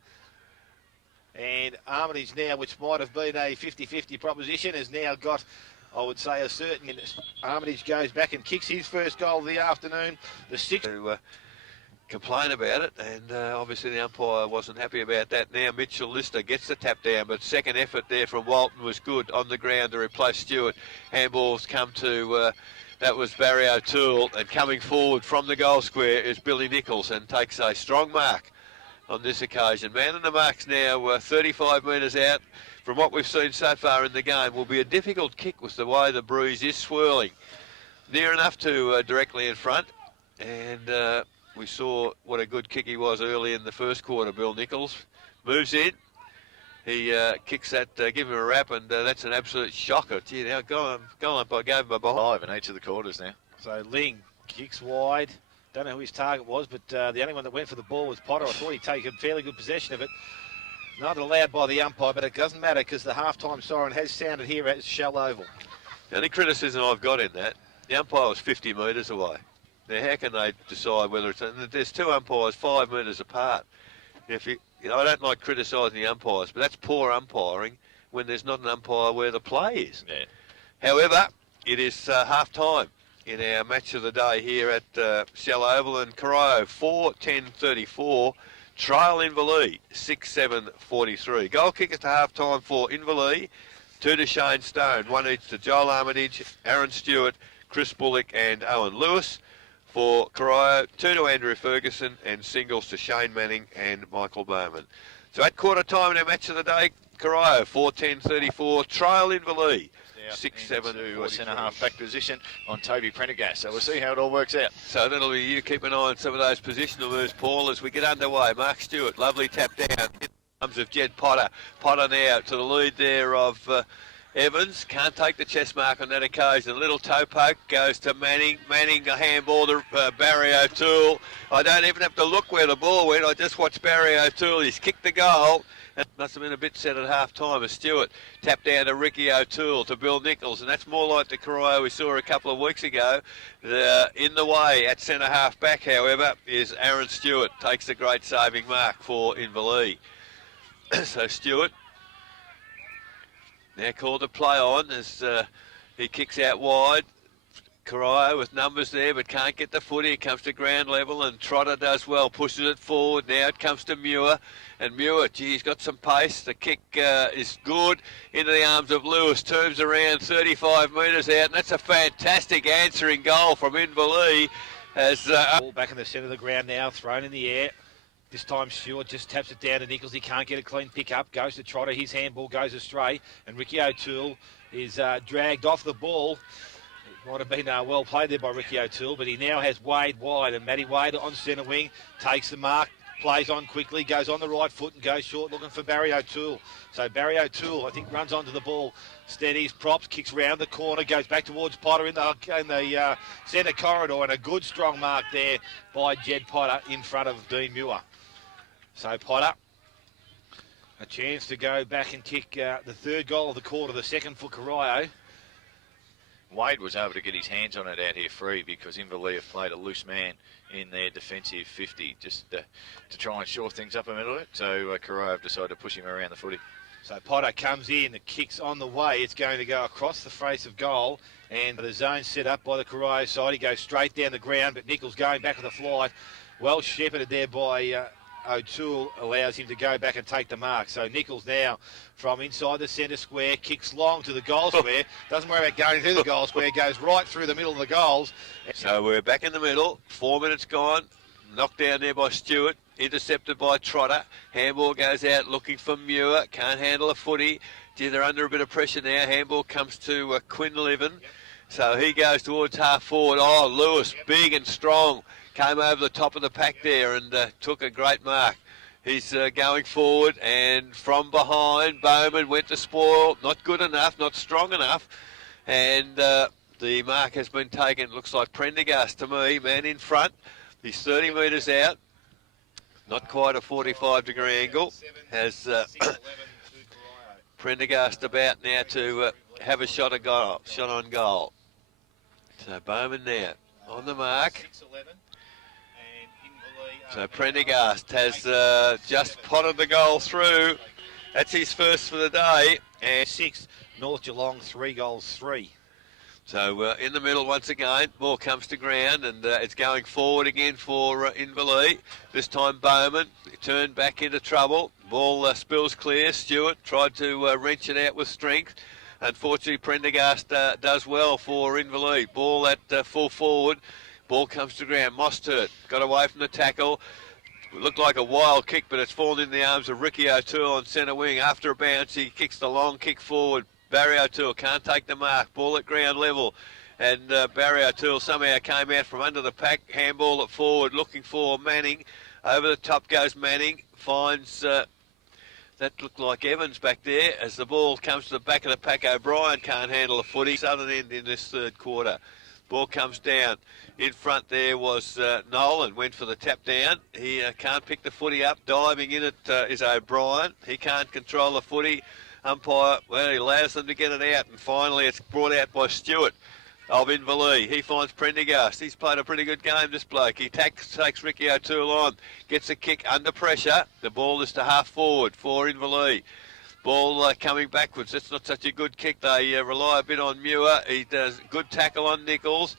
And Armitage now, which might have been a 50-50 proposition, has now got, I would say, a certain... Armitage goes back and kicks his first goal of the afternoon. The sixth... To complain about it, and obviously the umpire wasn't happy about that. Now Mitchell Lister gets the tap down, but second effort there from Walton was good on the ground to replace Stewart. Handballs come to... that was Barry O'Toole, and coming forward from the goal square is Billy Nichols, and takes a strong mark on this occasion. Man in the marks now, 35 metres out. From what we've seen so far in the game, will be a difficult kick with the way the breeze is swirling. Near enough to directly in front, and we saw what a good kick he was early in the first quarter. Bill Nichols moves in. He kicks that, give him a rap, and that's an absolute shocker. Gee, now go on, I gave him a behind. 5 in each of the quarters now. So Ling kicks wide. Don't know who his target was, but the only one that went for the ball was Potter. I thought he'd taken fairly good possession of it. Not allowed by the umpire, but it doesn't matter because the half-time siren has sounded here at Shell Oval. The only criticism I've got in that, the umpire was 50 metres away. Now, how can they decide whether it's... There's two umpires 5 metres apart. If you know, I don't like criticising the umpires, but that's poor umpiring when there's not an umpire where the play is. Yeah. However, it is half-time in our match of the day here at Shell Oval, and Corio 4-10-34, trail Inverleigh 6-7-43. Goal kickers to half-time for Inverleigh, 2 to Shane Stone, 1 each to Joel Armitage, Aaron Stewart, Chris Bullock and Owen Lewis. For Corio, 2 to Andrew Ferguson, and singles to Shane Manning and Michael Bowman. So at quarter time in our match of the day, Corio 4-10-34, trail Inverleigh 6-7 centre half back position on Toby Prendergast. So we'll see how it all works out. So that'll be you. Keep an eye on some of those positional moves, Paul, as we get underway. Mark Stewart, lovely tap down in the arms of Jed Potter. Potter now to the lead there of Evans. Can't take the chest mark on that occasion. A little toe poke goes to Manning. Manning a handball to Barry O'Toole. I don't even have to look where the ball went. I just watched Barry O'Toole. He's kicked the goal. It must have been a bit set at half-time as Stewart tapped down to Ricky O'Toole, to Bill Nichols, and that's more like the Corio we saw a couple of weeks ago. In the way at centre-half back, however, is Aaron Stewart. Takes the great saving mark for Inverleigh. So Stewart now called to play on as he kicks out wide. Corio with numbers there, but can't get the footy. It comes to ground level, and Trotter does well, pushes it forward. Now it comes to Muir, and Muir, gee, he's got some pace. The kick is good into the arms of Lewis. Turns around 35 metres out, and that's a fantastic answering goal from Inverleigh. As ball back in the centre of the ground now, thrown in the air. This time Stewart just taps it down to Nichols. He can't get a clean pick up. Goes to Trotter. His handball goes astray, and Ricky O'Toole is dragged off the ball. It might have been well played there by Ricky O'Toole, but he now has Wade wide, and Matty Wade on centre wing takes the mark, plays on quickly, goes on the right foot and goes short, looking for Barry O'Toole. So Barry O'Toole, I think, runs onto the ball, steadies, props, kicks round the corner, goes back towards Potter in the centre corridor, and a good strong mark there by Jed Potter in front of Dean Muir. So Potter, a chance to go back and kick the third goal of the quarter, the second for Corio. Wade was able to get his hands on it out here free because Inverleigh have played a loose man in their defensive 50 just to try and shore things up a little bit. So Corio have decided to push him around the footy. So Potter comes in, the kick's on the way. It's going to go across the face of goal. And the zone set up by the Corio side. He goes straight down the ground, but Nichols going back with a flight. Well shepherded there by O'Toole, allows him to go back and take the mark. So Nichols now from inside the centre square, kicks long to the goal square. Doesn't worry about going through the goal square, goes right through the middle of the goals. So we're back in the middle, 4 minutes gone. Knocked down there by Stewart, intercepted by Trotter. Handball goes out looking for Muir, can't handle a footy. Gee, they're under a bit of pressure now. Handball comes to Quinlivan. So he goes towards half forward. Oh, Lewis, big and strong, came over the top of the pack there and took a great mark. He's going forward, and from behind, Bowman went to spoil. Not good enough, not strong enough. And the mark has been taken. Looks like Prendergast to me, man in front. He's 30 metres out, not quite a 45-degree angle. Has Prendergast about now to have a shot on goal. So Bowman now on the mark. So Prendergast has just potted the goal through. That's his first for the day. And 6, North Geelong 3-3. So in the middle once again, ball comes to ground, and it's going forward again for Inverleigh. This time Bowman turned back into trouble. Ball spills clear. Stewart tried to wrench it out with strength. Unfortunately, Prendergast does well for Inverleigh. Ball at full forward. Ball comes to ground. Mostert got away from the tackle. It looked like a wild kick, but it's fallen in the arms of Ricky O'Toole on centre wing. After a bounce, he kicks the long kick forward. Barry O'Toole can't take the mark. Ball at ground level. And Barry O'Toole somehow came out from under the pack. Handball at forward, looking for Manning. Over the top goes Manning. Finds, that looked like Evans back there. As the ball comes to the back of the pack, O'Brien can't handle the footy. Southern end in this third quarter. Ball comes down. In front there was Nolan. Went for the tap down. He can't pick the footy up. Diving in it is O'Brien. He can't control the footy. Umpire, well, he allows them to get it out, and finally it's brought out by Stewart of Inverleigh. He finds Prendergast. He's played a pretty good game, this bloke. He takes Ricky O'Toole on, gets a kick under pressure. The ball is to half forward for Inverleigh. Ball coming backwards. That's not such a good kick. They rely a bit on Muir. He does good tackle on Nichols.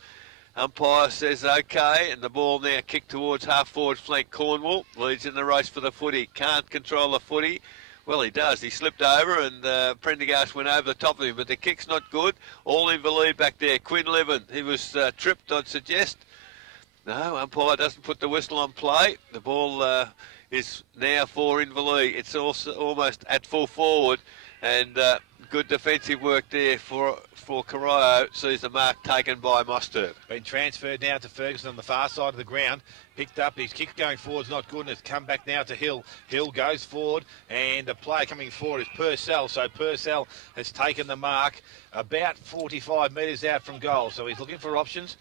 Umpire says okay, and the ball now kicked towards half forward flank. Cornwall leads in the race for the footy. Can't control the footy. Well, he does. He slipped over, and Prendergast went over the top of him, but the kick's not good. All Inverleigh back there. Quinlivan, he was tripped, I'd suggest. No, umpire doesn't put the whistle on play. The ball is now for Inverleigh. It's also almost at full forward, and good defensive work there for Corio. Sees the mark taken by Mostert. Been transferred now to Ferguson on the far side of the ground. Picked up, his kick going forward is not good, and it's come back now to Hill. Hill goes forward, and the player coming forward is Purcell. So Purcell has taken the mark about 45 metres out from goal. So he's looking for options.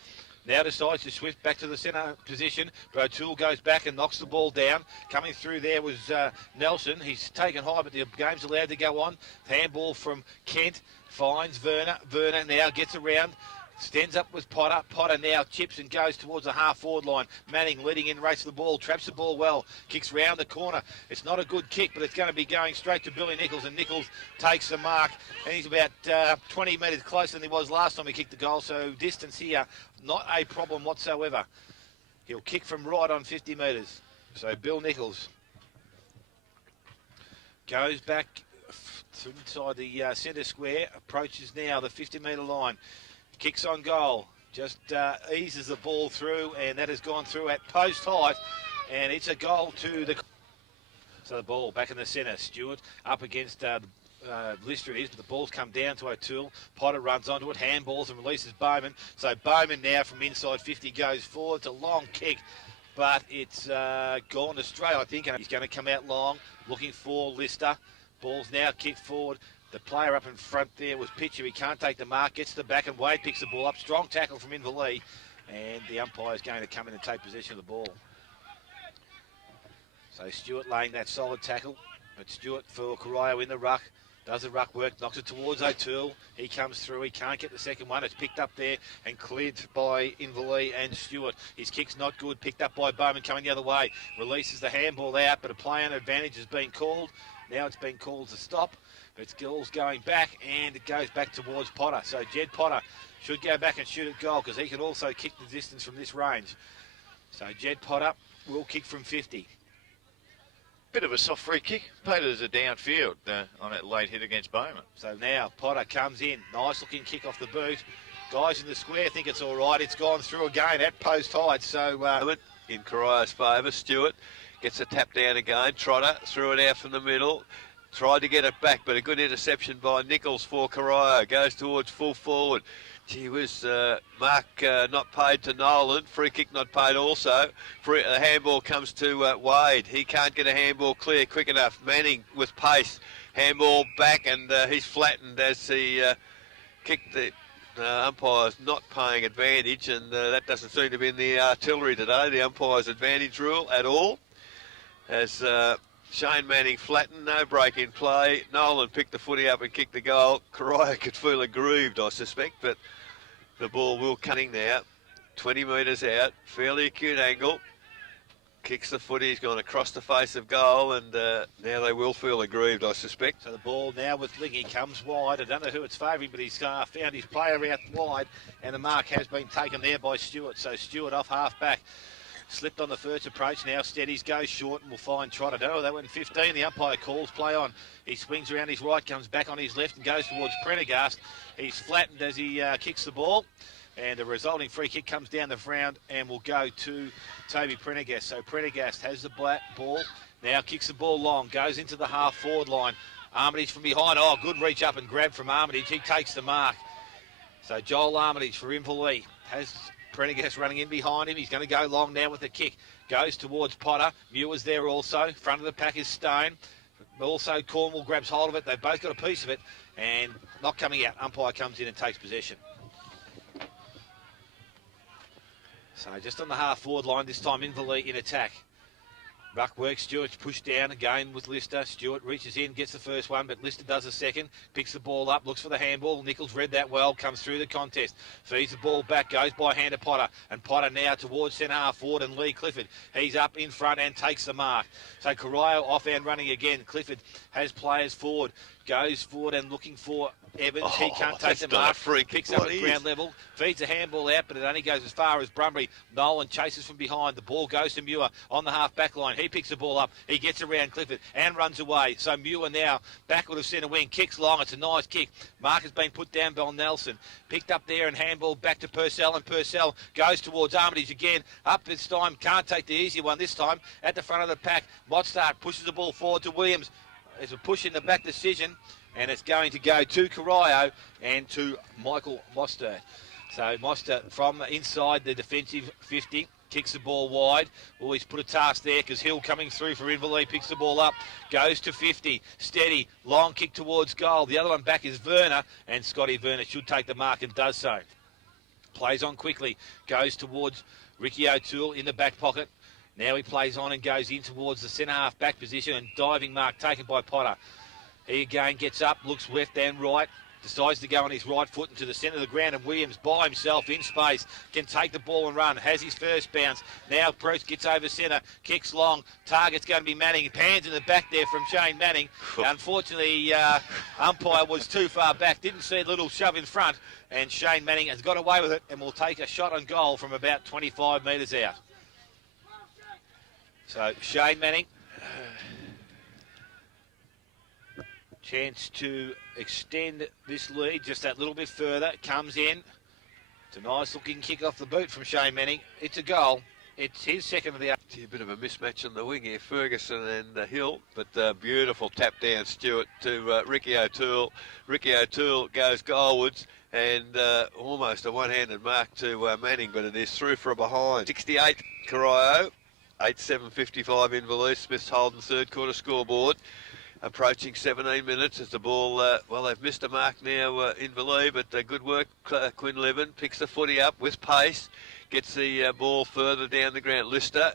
Now decides to swift back to the centre position, but O'Toole goes back and knocks the ball down. Coming through there was Nelson. He's taken high, but the game's allowed to go on. Handball from Kent, finds Werner. Werner now gets around, stands up with Potter. Potter now chips and goes towards the half-forward line. Manning leading in race to the ball, traps the ball well, kicks round the corner. It's not a good kick, but it's going to be going straight to Billy Nichols, and Nichols takes the mark, and he's about 20 metres closer than he was last time he kicked the goal, so distance here, not a problem whatsoever. He'll kick from right on 50 metres. So Bill Nichols goes back inside the centre square, approaches now the 50-metre line. Kicks on goal, just eases the ball through, and that has gone through at post height, and it's a goal to the... So the ball back in the centre. Stewart up against Lister it is, but the ball's come down to O'Toole. Potter runs onto it, handballs and releases Bowman. So Bowman now from inside 50 goes forward. It's a long kick, but it's gone astray, I think, and he's going to come out long, looking for Lister. Ball's now kicked forward. The player up in front there was Pitcher. He can't take the mark, gets to the back, and Wade picks the ball up. Strong tackle from Inverleigh, and the umpire's going to come in and take possession of the ball. So Stewart laying that solid tackle, but Stewart for Corio in the ruck. Does the ruck work, knocks it towards O'Toole. He comes through, he can't get the second one. It's picked up there and cleared by Inverleigh and Stewart. His kick's not good, picked up by Bowman coming the other way. Releases the handball out, but a play on advantage has been called. Now it's been called to stop, but it's Gill's going back, and it goes back towards Potter. So Jed Potter should go back and shoot at goal because he can also kick the distance from this range. So Jed Potter will kick from 50. Bit of a soft free kick. Paid it as a downfield on that late hit against Bowman. So now Potter comes in. Nice looking kick off the boot. Guys in the square think it's all right. It's gone through again at post height. So in Corio's favour, Stewart gets a tap down again. Trotter threw it out from the middle. Tried to get it back, but a good interception by Nichols for Corio. Goes towards full forward. Gee whiz, mark not paid to Nolan. Free kick not paid also. The handball comes to Wade. He can't get a handball clear quick enough. Manning with pace. Handball back, and he's flattened as he kicked the umpires not paying advantage, and that doesn't seem to be in the artillery today, the umpire's advantage rule at all. As Shane Manning flattened, no break in play. Nolan picked the footy up and kicked the goal. Corio could feel aggrieved, I suspect, but the ball will cutting now. 20 metres out, fairly acute angle. Kicks the footy, he's gone across the face of goal, and now they will feel aggrieved, I suspect. So the ball now with Lingy comes wide. I don't know who it's favouring, but he's found his player out wide, and the mark has been taken there by Stewart. So Stewart off half back. Slipped on the first approach, now steadies, goes short, and will find Trotter. Oh, that went 15. The umpire calls play on. He swings around his right, comes back on his left, and goes towards Prendergast. He's flattened as he kicks the ball. And the resulting free kick comes down the ground and will go to Toby Prendergast. So Prendergast has the ball, now kicks the ball long, goes into the half-forward line. Armitage from behind. Oh, good reach up and grab from Armitage. He takes the mark. So Joel Armitage for Inverleigh has Prendergast running in behind him. He's going to go long now with the kick. Goes towards Potter. Muir's there also. Front of the pack is Stone. Also Cornwall grabs hold of it. They've both got a piece of it. And not coming out. Umpire comes in and takes possession. So just on the half-forward line, this time Inverleigh in attack. Ruck works, Stewart's pushed down again with Lister. Stewart reaches in, gets the first one, but Lister does the second. Picks the ball up, looks for the handball. Nichols read that well, comes through the contest. Feeds the ball back, goes by hand to Potter. And Potter now towards centre half forward and Lee Clifford. He's up in front and takes the mark. So Corio off and running again. Clifford has players forward. Goes forward and looking for Evans. He can't take the mark. Picks up at ground level. Feeds a handball out, but it only goes as far as Brumbury. Nolan chases from behind. The ball goes to Muir on the half-back line. He picks the ball up. He gets around Clifford and runs away. So Muir now backward of centre wing. Kicks long. It's a nice kick. Mark has been put down by Nelson. Picked up there and handball back to Purcell. And Purcell goes towards Armitage again. Up this time. Can't take the easy one this time. At the front of the pack. Mostart pushes the ball forward to Williams. There's a push in the back decision, and it's going to go to Corio and to Michael Mostert. So Mostert from inside the defensive 50, kicks the ball wide. Well, he's put a task there because Hill coming through for Inverleigh, picks the ball up, goes to 50, steady, long kick towards goal. The other one back is Werner, and Scotty Werner should take the mark and does so. Plays on quickly, goes towards Ricky O'Toole in the back pocket. Now he plays on and goes in towards the centre-half back position, and diving mark taken by Potter. He again gets up, looks left and right, decides to go on his right foot into the centre of the ground, and Williams by himself in space can take the ball and run, has his first bounce. Now Bruce gets over centre, kicks long, target's going to be Manning, pans in the back there from Shane Manning. Unfortunately, umpire was too far back, didn't see a little shove in front, and Shane Manning has got away with it and will take a shot on goal from about 25 metres out. So Shane Manning, chance to extend this lead just that little bit further. Comes in. It's a nice looking kick off the boot from Shane Manning. It's a goal. It's his second of the... A bit of a mismatch on the wing here, Ferguson and Hill, but beautiful tap down Stewart to Ricky O'Toole. Ricky O'Toole goes goalwards and almost a one-handed mark to Manning, but it is through for a behind. 68 Corio. 8-7-55 Inverleigh. Smith's holding third quarter scoreboard. Approaching 17 minutes as the ball, well, they've missed a mark now, Inverleigh, but good work. Quinn Levin picks the footy up with pace, gets the ball further down the ground. Lister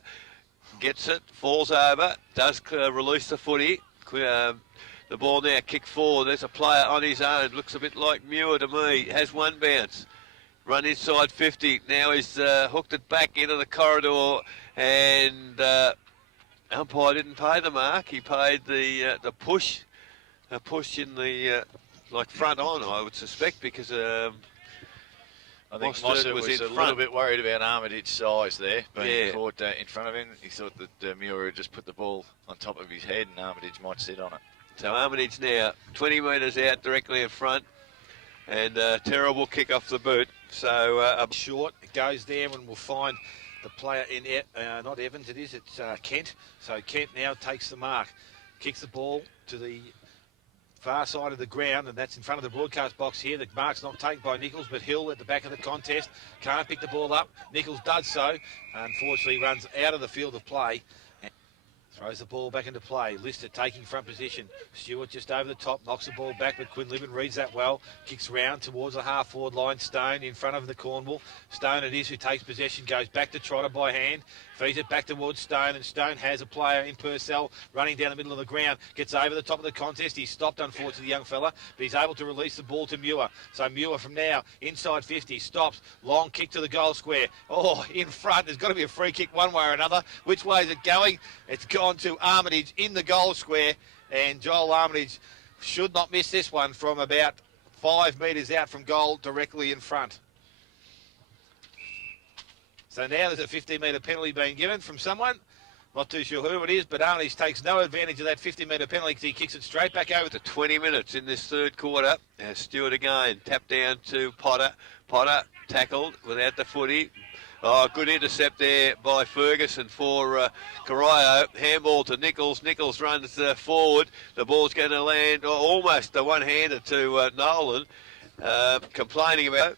gets it, falls over, does release the footy. The ball now kicked forward. There's a player on his own. Looks a bit like Muir to me. Has one bounce. Run inside 50. Now he's hooked it back into the corridor, and umpire didn't pay the mark. He paid the push, a push in the like front on, I would suspect, because I think Mostert Mostert was in a front. little bit worried about Armitage's size there, being Yeah. caught in front of him. He thought that Muir had just put the ball on top of his head and Armitage might sit on it. So Armitage now 20 metres out directly in front, and a terrible kick off the boot. So Short, it goes there, and we'll find the player in, not Evans, it's Kent. So Kent now takes the mark, kicks the ball to the far side of the ground, and that's in front of the broadcast box here. The mark's not taken by Nichols, but Hill at the back of the contest can't pick the ball up. Nichols does so, unfortunately runs out of the field of play. Throws the ball back into play. Lister taking front position. Stewart just over the top, knocks the ball back, but Quinlivan reads that well. Kicks round towards the half-forward line. Stone in front of the Cornwall. Stone it is who takes possession, goes back to Trotter by hand. Feeds it back towards Stone, and Stone has a player in Purcell running down the middle of the ground. Gets over the top of the contest. He's stopped, unfortunately, the young fella, but he's able to release the ball to Muir. So Muir from now, inside 50, stops. Long kick to the goal square. Oh, in front. There's got to be a free kick one way or another. Which way is it going? It's gone to Armitage in the goal square, and Joel Armitage should not miss this one from about 5 metres out from goal, directly in front. So now there's a 15-metre penalty being given from someone. Not too sure who it is, but Armitage takes no advantage of that 50-metre penalty because he kicks it straight back over to 20 minutes in this third quarter. Stewart again, tapped down to Potter. Potter tackled without the footy. Oh, good intercept there by Ferguson for Corio. Handball to Nichols. Nichols runs forward. The ball's going to land almost a one-hander to Nolan. Complaining about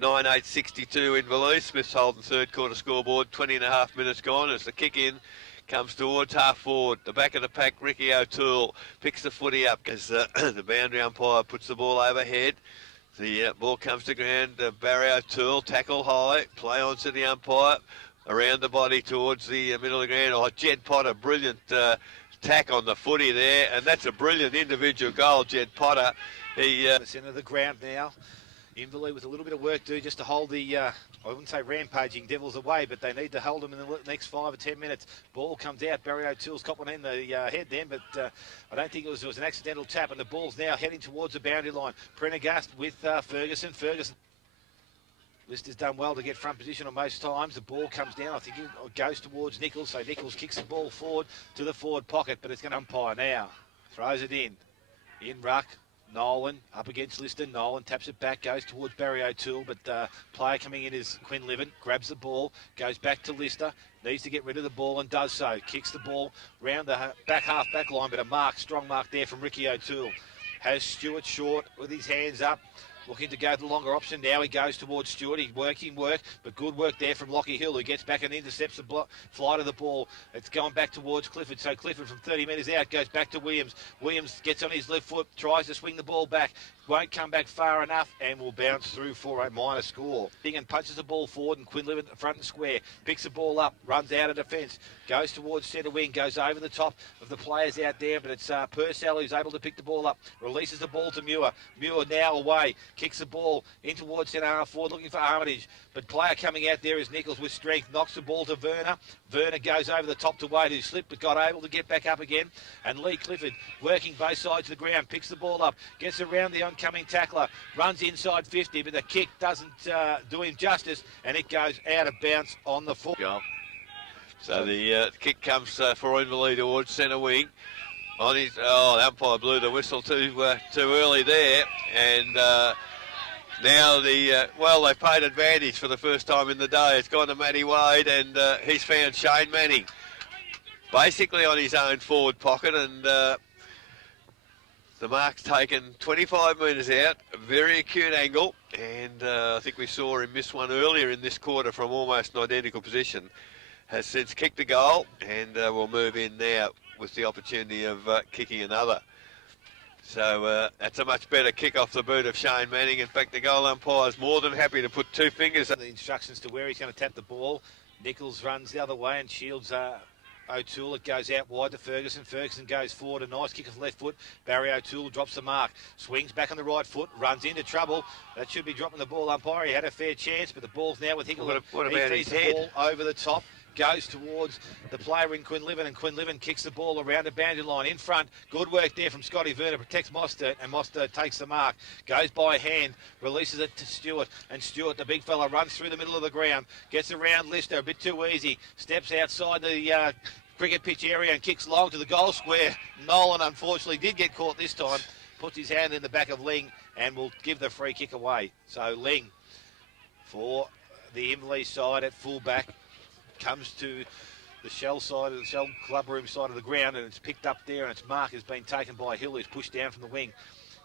9-8-62 Inverleigh. Smith's holding third quarter scoreboard. 20.5 minutes gone as the kick in comes towards half forward. The back of the pack, Ricky O'Toole picks the footy up as the boundary umpire puts the ball overhead. The ball comes to ground. Barry O'Toole, tackle high, play on to the umpire, around the body towards the middle of the ground. Oh, Jed Potter, brilliant tack on the footy there, and that's a brilliant individual goal, Jed Potter. He the centre of the ground now. Inverleigh with a little bit of work to do just to hold the, I wouldn't say rampaging Devils away, but they need to hold them in the next 5 or 10 minutes. Ball comes out. Barry O'Toole's got one in the head then, but I don't think it was an accidental tap, and the ball's now heading towards the boundary line. Prendergast with Ferguson. Lister's done well to get front position on most times. The ball comes down. I think it goes towards Nichols, so Nichols kicks the ball forward to the forward pocket, but it's going to umpire now. Throws it in. In ruck. Nolan up against Lister. Nolan taps it back, goes towards Barry O'Toole, but player coming in is Quinlivan. Grabs the ball, goes back to Lister. Needs to get rid of the ball and does so. Kicks the ball round the back line, but a strong mark there from Ricky O'Toole. Has Stewart short with his hands up. Looking to go the longer option. Now he goes towards Stewart. He's working work, but good work there from Lockie Hill, who gets back and intercepts the flight of the ball. It's going back towards Clifford. So Clifford from 30 metres out goes back to Williams. Williams gets on his left foot, tries to swing the ball back. Won't come back far enough and will bounce through for a minor score. And punches the ball forward, and Quinlivan at the front and square. Picks the ball up, runs out of defence, goes towards centre wing, goes over the top of the players out there, but it's Purcell who's able to pick the ball up. Releases the ball to Muir. Muir now away. Kicks the ball in towards centre half forward, looking for Armitage. But player coming out there is Nichols with strength. Knocks the ball to Werner. Werner goes over the top to Wade, who slipped but got able to get back up again. And Lee Clifford working both sides of the ground. Picks the ball up. Gets around the oncoming tackler. Runs inside 50, but the kick doesn't do him justice. And it goes out of bounds on the foot. So the kick comes for Inverleigh towards centre wing. On his, the umpire blew the whistle too early there, and now they've paid advantage for the first time in the day. It's gone to Matty Wade, and he's found Shane Manning basically on his own forward pocket, and the mark's taken 25 metres out, a very acute angle, and I think we saw him miss one earlier in this quarter from almost an identical position. Has since kicked a goal, and will move in now with the opportunity of kicking another. So that's a much better kick off the boot of Shane Manning. In fact, the goal umpire is more than happy to put two fingers on the instructions to where he's going to tap the ball. Nichols runs the other way and shields O'Toole. It goes out wide to Ferguson. Ferguson goes forward. A nice kick of the left foot. Barry O'Toole drops the mark. Swings back on the right foot. Runs into trouble. That should be dropping the ball umpire. He had a fair chance, but the ball's now with Hickle. What about his head? The ball over the top. goes towards the player in Quinlivan, and Quinlivan kicks the ball around the boundary line in front. Good work there from Scotty Werner, protects Mostert, and Mostert takes the mark, goes by hand, releases it to Stewart, and Stewart, the big fella, runs through the middle of the ground, gets around Lister, a bit too easy, steps outside the cricket pitch area and kicks long to the goal square. Nolan unfortunately did get caught this time, puts his hand in the back of Ling and will give the free kick away. So Ling for the Inverleigh side at fullback comes to the Shell club room side of the ground, and it's picked up there, and its mark has been taken by Hill, who's pushed down from the wing.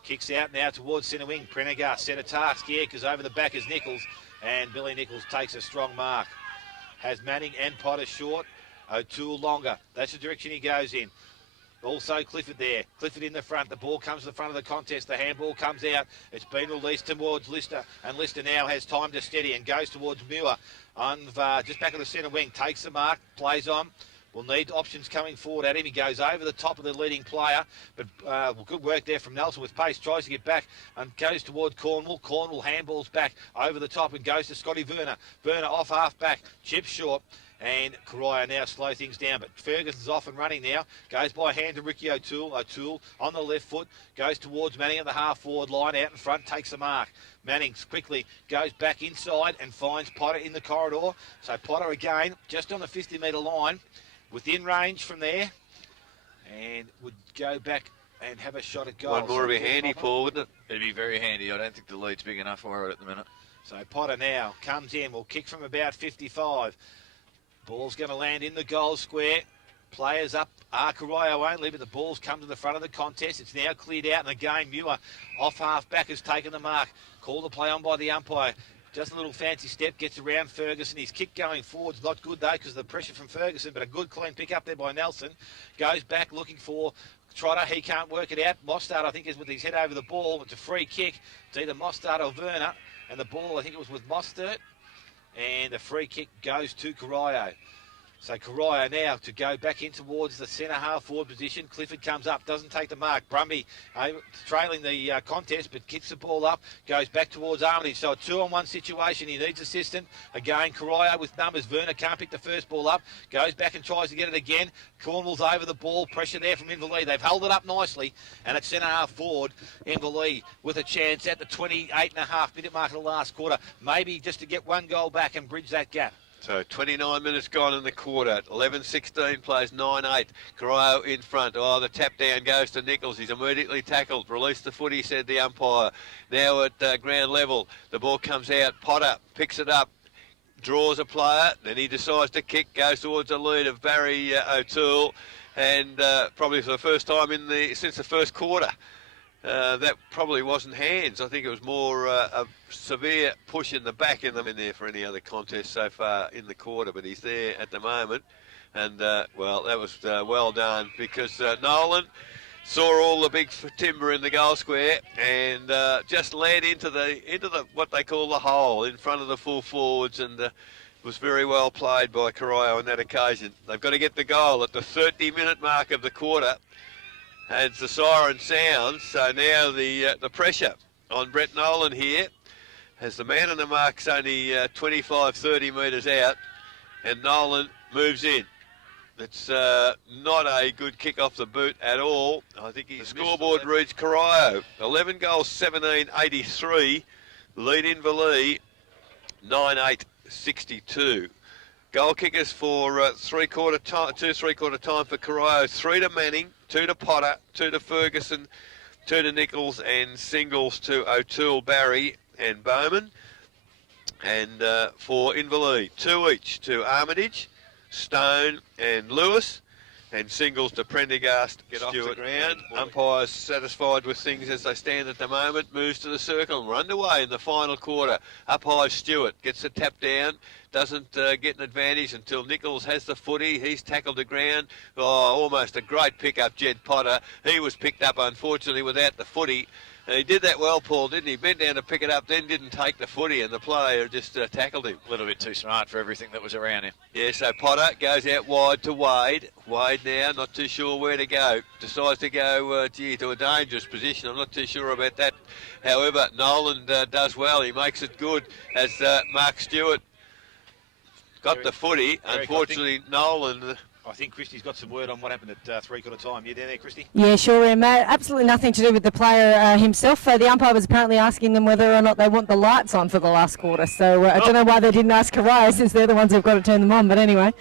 Kicks out now towards centre wing. Prendergast set a task here because over the back is Nichols, and Billy Nichols takes a strong mark. Has Manning and Potter short. O'Toole longer. That's the direction he goes in. Also Clifford there. Clifford in the front. The ball comes to the front of the contest. The handball comes out. It's been released towards Lister, and Lister now has time to steady and goes towards Muir on just back of the centre wing. Takes the mark, plays on. Will need options coming forward at him. He goes over the top of the leading player, but good work there from Nelson with pace. Tries to get back and goes towards Cornwall. Cornwall handballs back over the top and goes to Scotty Werner. Werner off half back, chips short. And Corio now slow things down, but Ferguson's off and running now. Goes by hand to Ricky O'Toole. O'Toole on the left foot, goes towards Manning at the half-forward line, out in front, takes the mark. Manning quickly goes back inside and finds Potter in the corridor. So Potter again, just on the 50-metre line, within range from there, and would go back and have a shot at goal. One more would be handy, Paul, wouldn't it? It'd be very handy. I don't think the lead's big enough for it at the minute. So Potter now comes in, will kick from about 55. Ball's going to land in the goal square. Players up are Corio only, but the ball's come to the front of the contest. It's now cleared out, and again Muir off half back has taken the mark. Called the play on by the umpire. Just a little fancy step, gets around Ferguson. His kick going forward's not good though because of the pressure from Ferguson, but a good clean pick up there by Nelson. Goes back looking for Trotter. He can't work it out. Mostert, I think, is with his head over the ball. It's a free kick. It's either Mostert or Werner, and the ball, I think it was with Mostert. And the free kick goes to Corio. So Corio now to go back in towards the centre half forward position. Clifford comes up, doesn't take the mark. Brumby trailing the contest, but kicks the ball up, goes back towards Armitage. So a 2-on-1 situation. He needs assistance. Again, Corio with numbers. Werner can't pick the first ball up. Goes back and tries to get it again. Cornwall's over the ball. Pressure there from Inverleigh. They've held it up nicely. And at centre half forward, Inverleigh with a chance at the 28.5-minute mark of the last quarter. Maybe just to get one goal back and bridge that gap. So 29 minutes gone in the quarter. 11-16 plays 9-8. Corio in front. Oh, the tap down goes to Nichols. He's immediately tackled. Release the footy, said the umpire. Now at ground level, the ball comes out. Potter picks it up, draws a player. Then he decides to kick, goes towards the lead of Barry O'Toole. And probably for the first time since the first quarter, that probably wasn't hands. I think it was more a severe push in the back in there for any other contest so far in the quarter, but he's there at the moment. And, well, that was well done because Nolan saw all the big timber in the goal square and just led into the what they call the hole in front of the full forwards, and was very well played by Corio on that occasion. They've got to get the goal at the 30-minute mark of the quarter. As the siren sounds, so now the pressure on Brett Nolan here, as the man on the mark's only 25-30 metres out, and Nolan moves in. It's not a good kick off the boot at all. I think the scoreboard reads Corio 11 goals, 17-83, lead Inverleigh 9-8-62. Goal kickers for 2 3/4 time for Corio. 3 to Manning, 2 to Potter, 2 to Ferguson, 2 to Nichols, and singles to O'Toole, Barry and Bowman. And for Inverleigh, 2 each to Armitage, Stone and Lewis, and singles to Prendergast, get off the ground. Umpires satisfied with things as they stand at the moment. Moves to the circle. We're underway in the final quarter. Up high, Stewart gets the tap down. Doesn't get an advantage until Nichols has the footy. He's tackled the ground. Oh, almost a great pick-up, Jed Potter. He was picked up, unfortunately, without the footy. He did that well, Paul, didn't he? Bent down to pick it up, then didn't take the footy, and the player just tackled him. A little bit too smart for everything that was around him. Yeah, so Potter goes out wide to Wade. Wade now, not too sure where to go. Decides to go, to a dangerous position. I'm not too sure about that. However, Nolan does well. He makes it good as Mark Stewart got the footy. Eric, Unfortunately, Nolan... I think Christy's got some word on what happened at three-quarter time. You down there, Christy? Yeah, sure, Em. Absolutely nothing to do with the player himself. The umpire was apparently asking them whether or not they want the lights on for the last quarter. So I don't know why they didn't ask Corio, since they're the ones who've got to turn them on. But anyway.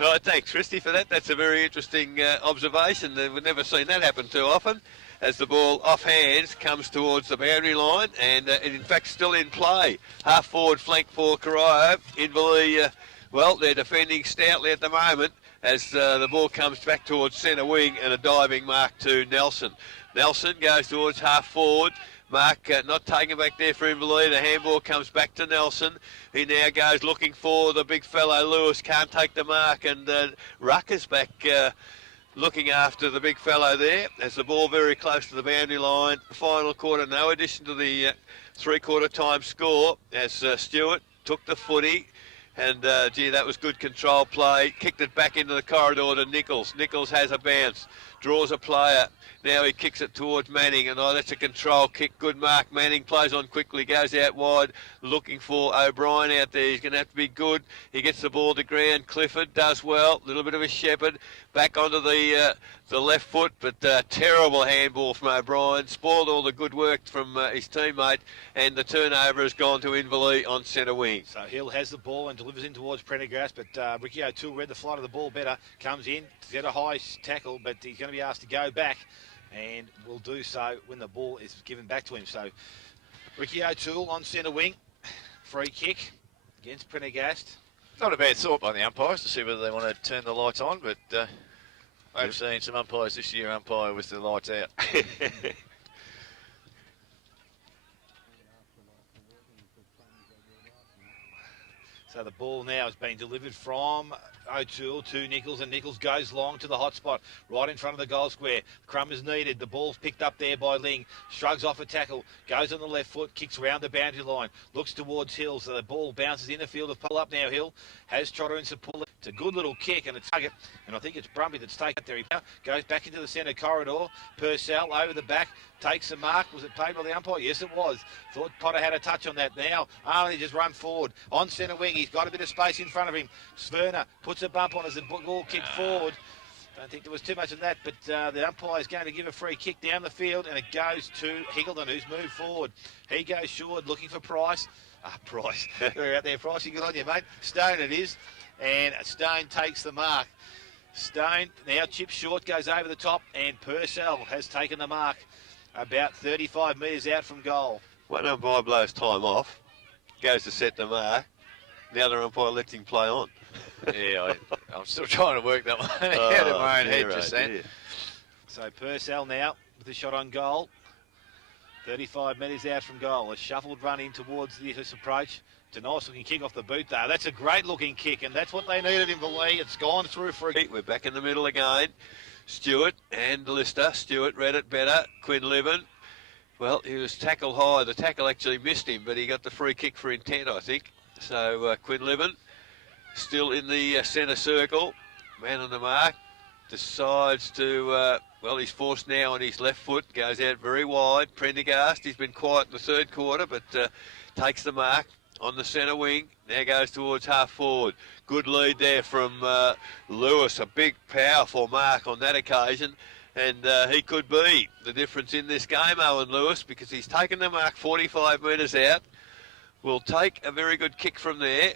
Right, thanks, Christy, for that. That's a very interesting observation. We've never seen that happen too often. As the ball off hands comes towards the boundary line, and in fact still in play. Half forward flank for Corio. Inverleigh, well, they're defending stoutly at the moment, as the ball comes back towards centre wing, and a diving mark to Nelson. Nelson goes towards half forward. Mark not taken back there for Inverleigh. The handball comes back to Nelson. He now goes looking for the big fellow Lewis. Can't take the mark, and Rucker's back looking after the big fellow there. As the ball very close to the boundary line. Final quarter, no addition to the three-quarter time score, as Stewart took the footy. And, gee, that was good control play. Kicked it back into the corridor to Nichols. Nichols has a bounce, draws a player. Now he kicks it towards Manning, and that's a control kick. Good mark. Manning plays on quickly, goes out wide, looking for O'Brien out there. He's going to have to be good. He gets the ball to ground. Clifford does well. A little bit of a shepherd. Back onto the left foot, but terrible handball from O'Brien. Spoiled all the good work from his teammate, and the turnover has gone to Inverleigh on centre wing. So Hill has the ball and delivers in towards Prendergast, but Ricky O'Toole read the flight of the ball better. Comes in to get a high tackle, but he's going to be asked to go back, and will do so when the ball is given back to him. So Ricky O'Toole on centre wing, free kick against Prendergast. Not a bad thought by the umpires to see whether they want to turn the lights on, but I've seen some umpires this year umpire with the lights out. So the ball now is being delivered from O'Toole to Nichols, and Nichols goes long to the hot spot, right in front of the goal square. Crumb is needed. The ball's picked up there by Ling. Shrugs off a tackle, goes on the left foot, kicks round the boundary line, looks towards Hill, so the ball bounces in the field of pull up now. Hill has Trotter in support. It's a good little kick, and it's target, and I think it's Brumby that's taken it there. He goes back into the centre corridor. Purcell over the back, takes the mark. Was it paid by the umpire? Yes, it was. Thought Potter had a touch on that. Now Arlie just run forward on centre wing. He's got a bit of space in front of him. Sverner puts a bump on as the ball kicked forward. Don't think there was too much of that, but the umpire is going to give a free kick down the field, and it goes to Higgleton, who's moved forward. He goes short, looking for Price. Price. You're out there, Price. Good on you, mate. Stone it is, and Stone takes the mark. Stone now chips short, goes over the top, and Purcell has taken the mark about 35 metres out from goal. One umpire blows time off, goes to set the mark. The other umpire lets him play on. Yeah, I'm still trying to work that one out of my own head just then. So Purcell now with a shot on goal. 35 metres out from goal. A shuffled run in towards this approach. It's a nice looking kick off the boot there. That's a great looking kick, and that's what they needed in the lead. It's gone through for a... We're back in the middle again. Stewart and Lister. Stewart read it better. Quinlivan. Well, he was tackled high. The tackle actually missed him, but he got the free kick for intent, I think. So Quinlivan still in the centre circle. Man on the mark. Decides to, well, he's forced now on his left foot. Goes out very wide. Prendergast, he's been quiet in the third quarter, but takes the mark on the centre wing. Now goes towards half forward. Good lead there from Lewis. A big, powerful mark on that occasion. And he could be the difference in this game, Owen Lewis, because he's taken the mark 45 metres out. Will take a very good kick from there.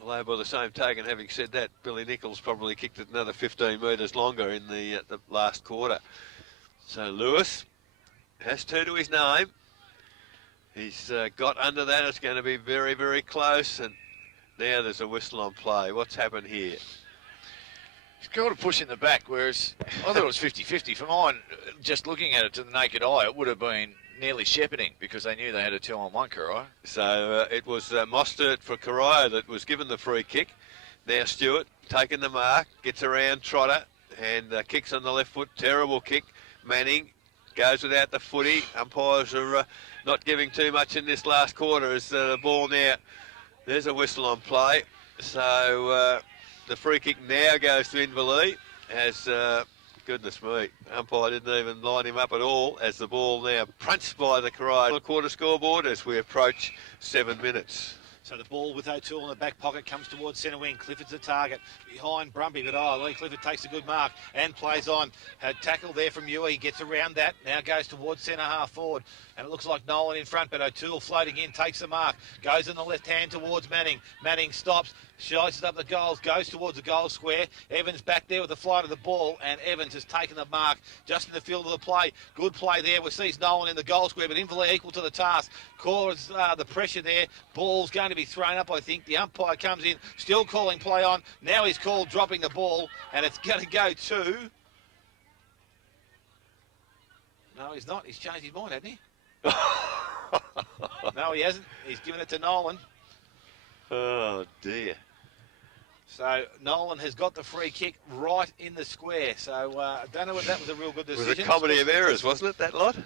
Although by the same token, having said that, Billy Nichols probably kicked it another 15 metres longer in the last quarter. So Lewis has two to his name. He's got under that. It's going to be very, very close. And now there's a whistle on play. What's happened here? He's got to push in the back, whereas I thought it was 50-50. For mine, just looking at it to the naked eye, it would have been nearly shepherding because they knew they had a 2-on-1 Corio. So it was Mostert for Corio that was given the free kick. Now Stewart taking the mark, gets around Trotter and kicks on the left foot. Terrible kick. Manning goes without the footy. Umpires are not giving too much in this last quarter as the ball now. There's a whistle on play. So the free kick now goes to Inverleigh as... goodness me, umpire didn't even line him up at all as the ball now punched by the Corio quarter scoreboard as we approach 7 minutes. So the ball with O'Toole in the back pocket comes towards centre wing. Clifford's the target behind Brumby, but Lee Clifford takes a good mark and plays on. Had tackle there from Ewer. He gets around that. Now goes towards centre half forward. And it looks like Nolan in front, but O'Toole floating in, takes the mark. Goes in the left hand towards Manning. Manning stops, slices up the goals, goes towards the goal square. Evans back there with the flight of the ball, and Evans has taken the mark just in the field of the play. Good play there. We see Nolan in the goal square, but Inverleigh equal to the task. Cause the pressure there. Ball's going to be thrown up, I think. The umpire comes in, still calling play on. Now he's called dropping the ball, and it's going to go to... No, he's not. He's changed his mind, hasn't he? No, he hasn't. He's given it to Nolan. Oh, dear. So Nolan has got the free kick right in the square. So I don't know if that was a real good decision. It was a comedy of errors, wasn't it, that lot?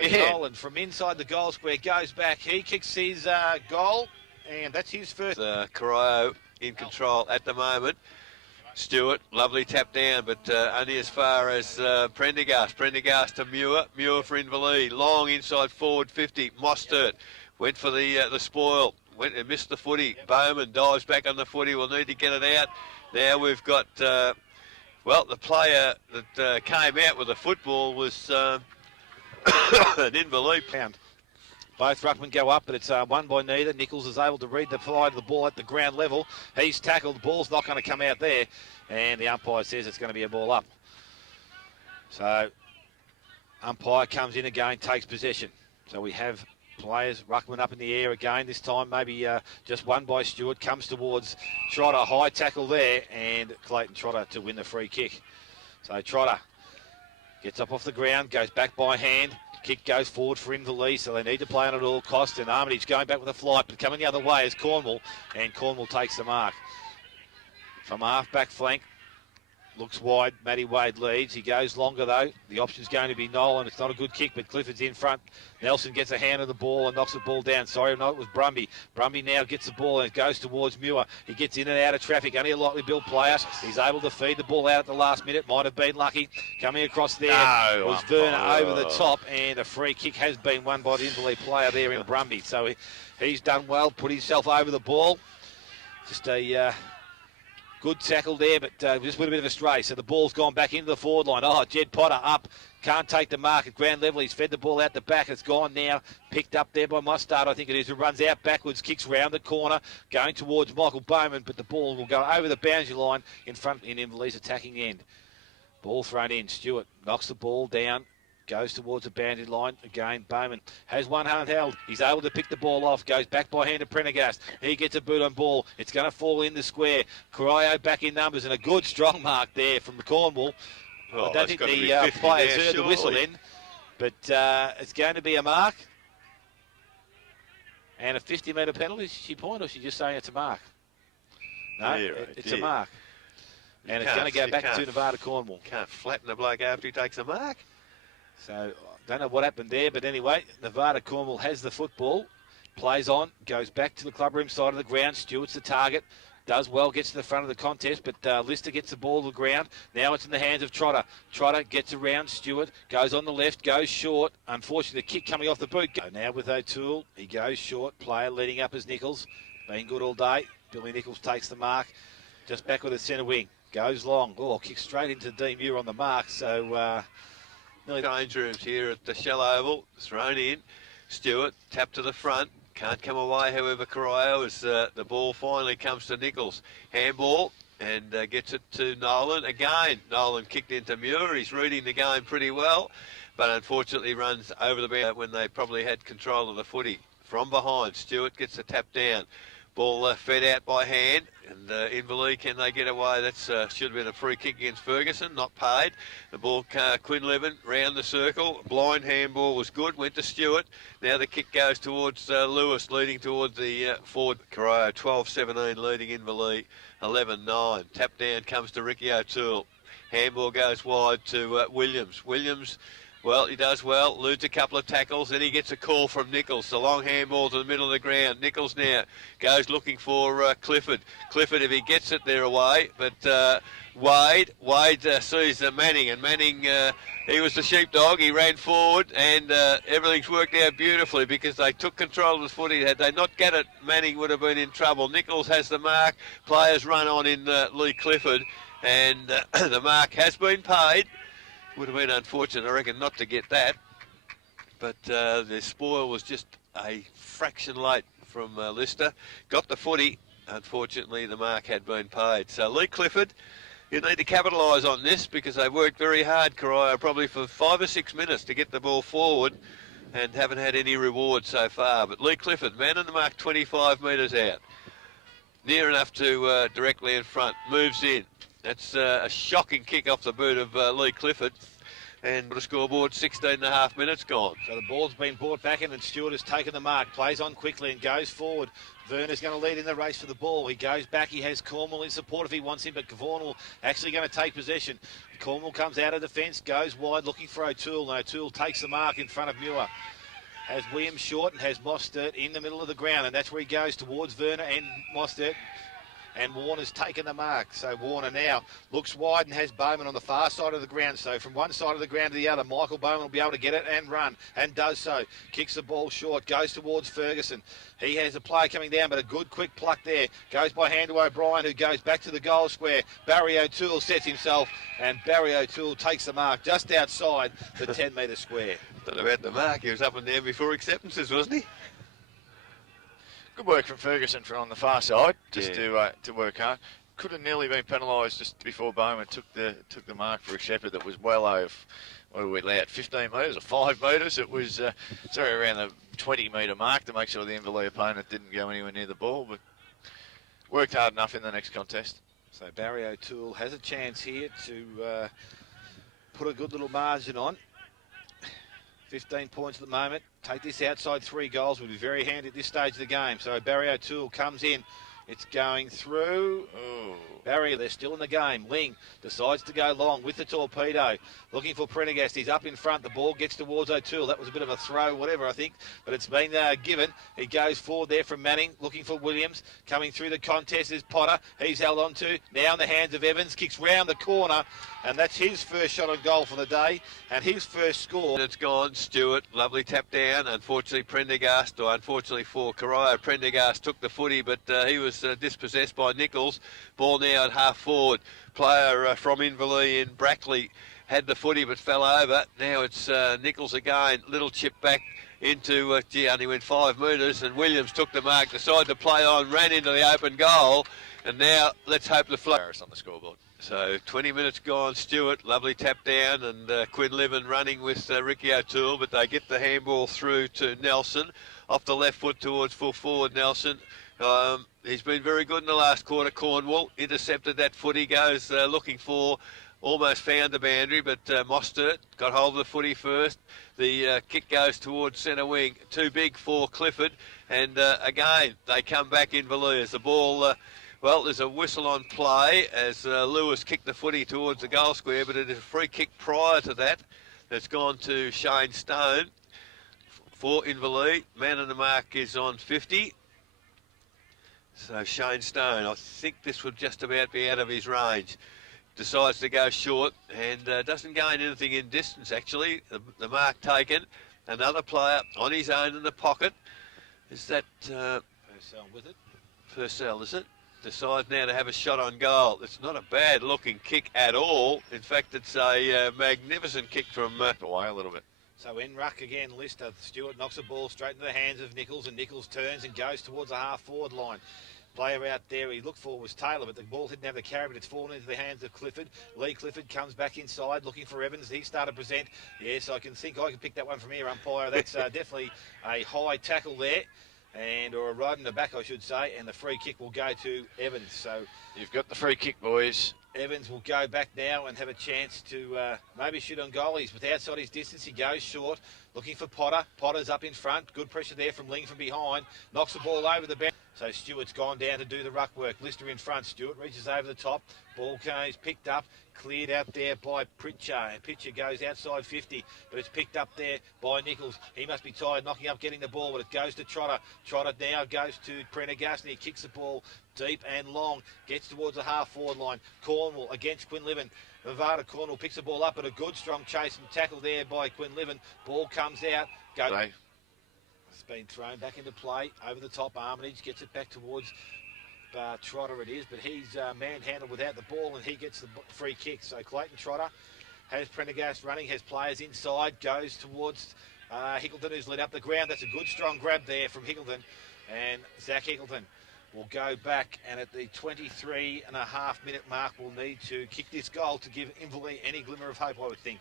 Yeah. Nolan from inside the goal square goes back. He kicks his goal, and that's his first. Corio in control at the moment. Stewart, lovely tap down, but only as far as Prendergast. Prendergast to Muir. Muir for Inverleigh. Long inside forward 50. Mostert went for the spoil. Went and missed the footy. Bowman dives back on the footy. We'll need to get it out. Now we've got, well, the player that came out with the football was an Inverleigh pound. Both ruckmen go up, but it's won by neither. Nichols is able to read the fly of the ball at the ground level. He's tackled. The ball's not going to come out there. And the umpire says it's going to be a ball up. So, umpire comes in again, takes possession. So we have players, ruckman up in the air again. This time maybe just won by Stewart. Comes towards Trotter. High tackle there. And Clayton Trotter to win the free kick. So Trotter gets up off the ground, goes back by hand. Kick goes forward for Inverleigh, so they need to play on at all costs. And Armitage going back with a flight, but coming the other way is Cornwall, and Cornwall takes the mark. From half-back flank, looks wide. Matty Wade leads. He goes longer, though. The option's going to be Nolan. It's not a good kick, but Clifford's in front. Nelson gets a hand on the ball and knocks the ball down. Sorry, no, it was Brumby. Brumby now gets the ball and it goes towards Muir. He gets in and out of traffic. Only a lightly built player. He's able to feed the ball out at the last minute. Might have been lucky. Coming across there was Verner over the top, and a free kick has been won by the Inverleigh player there in Brumby. So he's done well, put himself over the ball. Just a... good tackle there, but just with a bit of a stray. So the ball's gone back into the forward line. Oh, Jed Potter up. Can't take the mark at ground level. He's fed the ball out the back. It's gone now. Picked up there by Mustard, I think it is. Who runs out backwards, kicks round the corner, going towards Michael Bowman, but the ball will go over the boundary line in front in Inverleigh's attacking end. Ball thrown in. Stewart knocks the ball down. Goes towards the boundary line. Again, Bowman has one hand held. He's able to pick the ball off. Goes back by hand to Prendergast. He gets a boot on ball. It's going to fall in the square. Corio back in numbers, and a good strong mark there from the Cornwall. I don't think the players heard the whistle then, but it's going to be a mark. And a 50-metre penalty. Is she point, or is she just saying it's a mark? No, it's a mark. And it's going to go back to Nevada Cornwall. Can't flatten the bloke after he takes a mark. So, I don't know what happened there, but anyway, Nevada Cornwall has the football, plays on, goes back to the clubroom side of the ground. Stewart's the target, does well, gets to the front of the contest, but Lister gets the ball to the ground. Now it's in the hands of Trotter. Trotter gets around Stewart, goes on the left, goes short. Unfortunately, the kick coming off the boot. Now with O'Toole, he goes short. Player leading up as Nichols, been good all day. Billy Nichols takes the mark, just back with the centre wing. Goes long, kicks straight into Dean Muir on the mark, so... change rooms here at the Shell Oval, thrown in. Stewart, tap to the front, can't come away, however, Corio, as the ball finally comes to Nichols. Handball, and gets it to Nolan. Again, Nolan kicked into Muir. He's reading the game pretty well, but unfortunately runs over the boundary when they probably had control of the footy. From behind, Stewart gets the tap down. Ball fed out by hand, and Inverleigh, can they get away? That's should have been a free kick against Ferguson, not paid. The ball, Quinlivan, round the circle. Blind handball was good, went to Stewart. Now the kick goes towards Lewis, leading towards the forward. Corio, 12-17, leading Inverleigh, 11-9. Tap down comes to Ricky O'Toole. Handball goes wide to Williams. Williams Well, he does well, eludes a couple of tackles, then he gets a call from Nichols. The long handball to the middle of the ground. Nichols now goes looking for Clifford. Clifford, if he gets it, they're away. But Wade sees Manning, and Manning, he was the sheepdog. He ran forward, and everything's worked out beautifully because they took control of the footy. Had they not got it, Manning would have been in trouble. Nichols has the mark. Players run on in Lee Clifford, and the mark has been paid. Would have been unfortunate, I reckon, not to get that. But the spoil was just a fraction late from Lister. Got the footy. Unfortunately, the mark had been paid. So Lee Clifford, you need to capitalise on this because they worked very hard, Corio, probably for 5 or 6 minutes to get the ball forward and haven't had any reward so far. But Lee Clifford, man on the mark, 25 metres out. Near enough to directly in front. Moves in. That's a shocking kick off the boot of Lee Clifford. And the scoreboard, 16 and a half minutes gone. So the ball's been brought back in and Stewart has taken the mark. Plays on quickly and goes forward. Werner's going to lead in the race for the ball. He goes back. He has Cornwall in support if he wants him, but Cornwall actually going to take possession. Cornwall comes out of defence, goes wide looking for O'Toole, and O'Toole takes the mark in front of Muir. Has Williams short and has Mostert in the middle of the ground, and that's where he goes towards Werner and Mostert. And Warner's taken the mark. So Warner now looks wide and has Bowman on the far side of the ground. So from one side of the ground to the other, Michael Bowman will be able to get it and run, and does so. Kicks the ball short, goes towards Ferguson. He has a player coming down, but a good quick pluck there. Goes by hand to O'Brien, who goes back to the goal square. Barry O'Toole sets himself, and Barry O'Toole takes the mark just outside the 10-metre square. Don't know about the mark. He was up and down before acceptances, wasn't he? Good work from Ferguson on the far side, just to work hard. Could have nearly been penalised just before Bowman took the mark for a shepherd that was well over. What were we allowed? 15 metres or 5 metres? It was sorry around the 20-metre mark to make sure the Inverleigh opponent didn't go anywhere near the ball, but worked hard enough in the next contest. So Barry O'Toole has a chance here to put a good little margin on. 15 points at the moment. Take this outside 3 goals would be very handy at this stage of the game. So Barry O'Toole comes in. It's going through. Oh. Barry, they're still in the game. Ling decides to go long with the torpedo. Looking for Prendergast. He's up in front. The ball gets towards O'Toole. That was a bit of a throw, whatever, I think. But it's been given. He goes forward there from Manning. Looking for Williams. Coming through the contest is Potter. He's held on to. Now in the hands of Evans. Kicks round the corner. And that's his first shot on goal for the day. And his first score. It's gone. Stewart, lovely tap down. Unfortunately, Prendergast, or unfortunately for Corio, Prendergast took the footy, but he was dispossessed by Nichols. Ball now at half forward. Player from Inverleigh in Brackley had the footy but fell over. Now it's Nichols again. Little chip back into, only went 5 metres, and Williams took the mark, decided to play on, ran into the open goal, and now let's hope the flow. On the scoreboard. So 20 minutes gone. Stewart, lovely tap down, and Quinn Livin running with Ricky O'Toole, but they get the handball through to Nelson. Off the left foot towards full forward Nelson. He's been very good in the last quarter. Cornwall intercepted that footy, goes looking for, almost found the boundary, but Mostert got hold of the footy first. The kick goes towards centre wing. Too big for Clifford, and again, they come back Inverleigh as the ball... well, there's a whistle on play as Lewis kicked the footy towards the goal square, but it is a free kick prior to that. That's gone to Shane Stone for Inverleigh. Man on the mark is on 50. So Shane Stone, I think this would just about be out of his range. Decides to go short and doesn't gain anything in distance, actually. The mark taken. Another player on his own in the pocket. Is that... Purcell with it. Purcell, is it? Decides now to have a shot on goal. It's not a bad looking kick at all. In fact, it's a magnificent kick from away a little bit. So in ruck again, Lister. Stewart knocks the ball straight into the hands of Nichols, and Nichols turns and goes towards the half forward line. Player out there he looked for was Taylor, but the ball didn't have the carry, but it's fallen into the hands of Clifford. Lee Clifford comes back inside looking for Evans. He started to present. Yes, I can pick that one from here, umpire. That's definitely a high tackle there. Or a rod in the back, I should say, and the free kick will go to Evans. So you've got the free kick, boys. Evans will go back now and have a chance to maybe shoot on goal. He's with outside his distance. He goes short, looking for Potter. Potter's up in front. Good pressure there from Ling from behind. Knocks the ball over the bench. So Stewart's gone down to do the ruck work. Lister in front. Stewart reaches over the top. Ball is picked up, cleared out there by Pritchard. And Pritchard goes outside 50, but it's picked up there by Nichols. He must be tired, knocking up, getting the ball, but it goes to Trotter. Trotter now goes to Prendergast, and he kicks the ball deep and long. Gets towards the half-forward line. Cornwall against Quinlivan. Nevada Cornwall picks the ball up, but a good strong chase and tackle there by Quinlivan. Ball comes out. It's been thrown back into play. Over the top, Armitage gets it back towards Trotter it is, but he's manhandled without the ball, and he gets the free kick. So Clayton Trotter has Prendergast running, has players inside, goes towards Hickleton, who's led up the ground. That's a good strong grab there from Hickleton, and Zach Hickleton will go back, and at the 23.5-minute mark will need to kick this goal to give Inverleigh any glimmer of hope, I would think.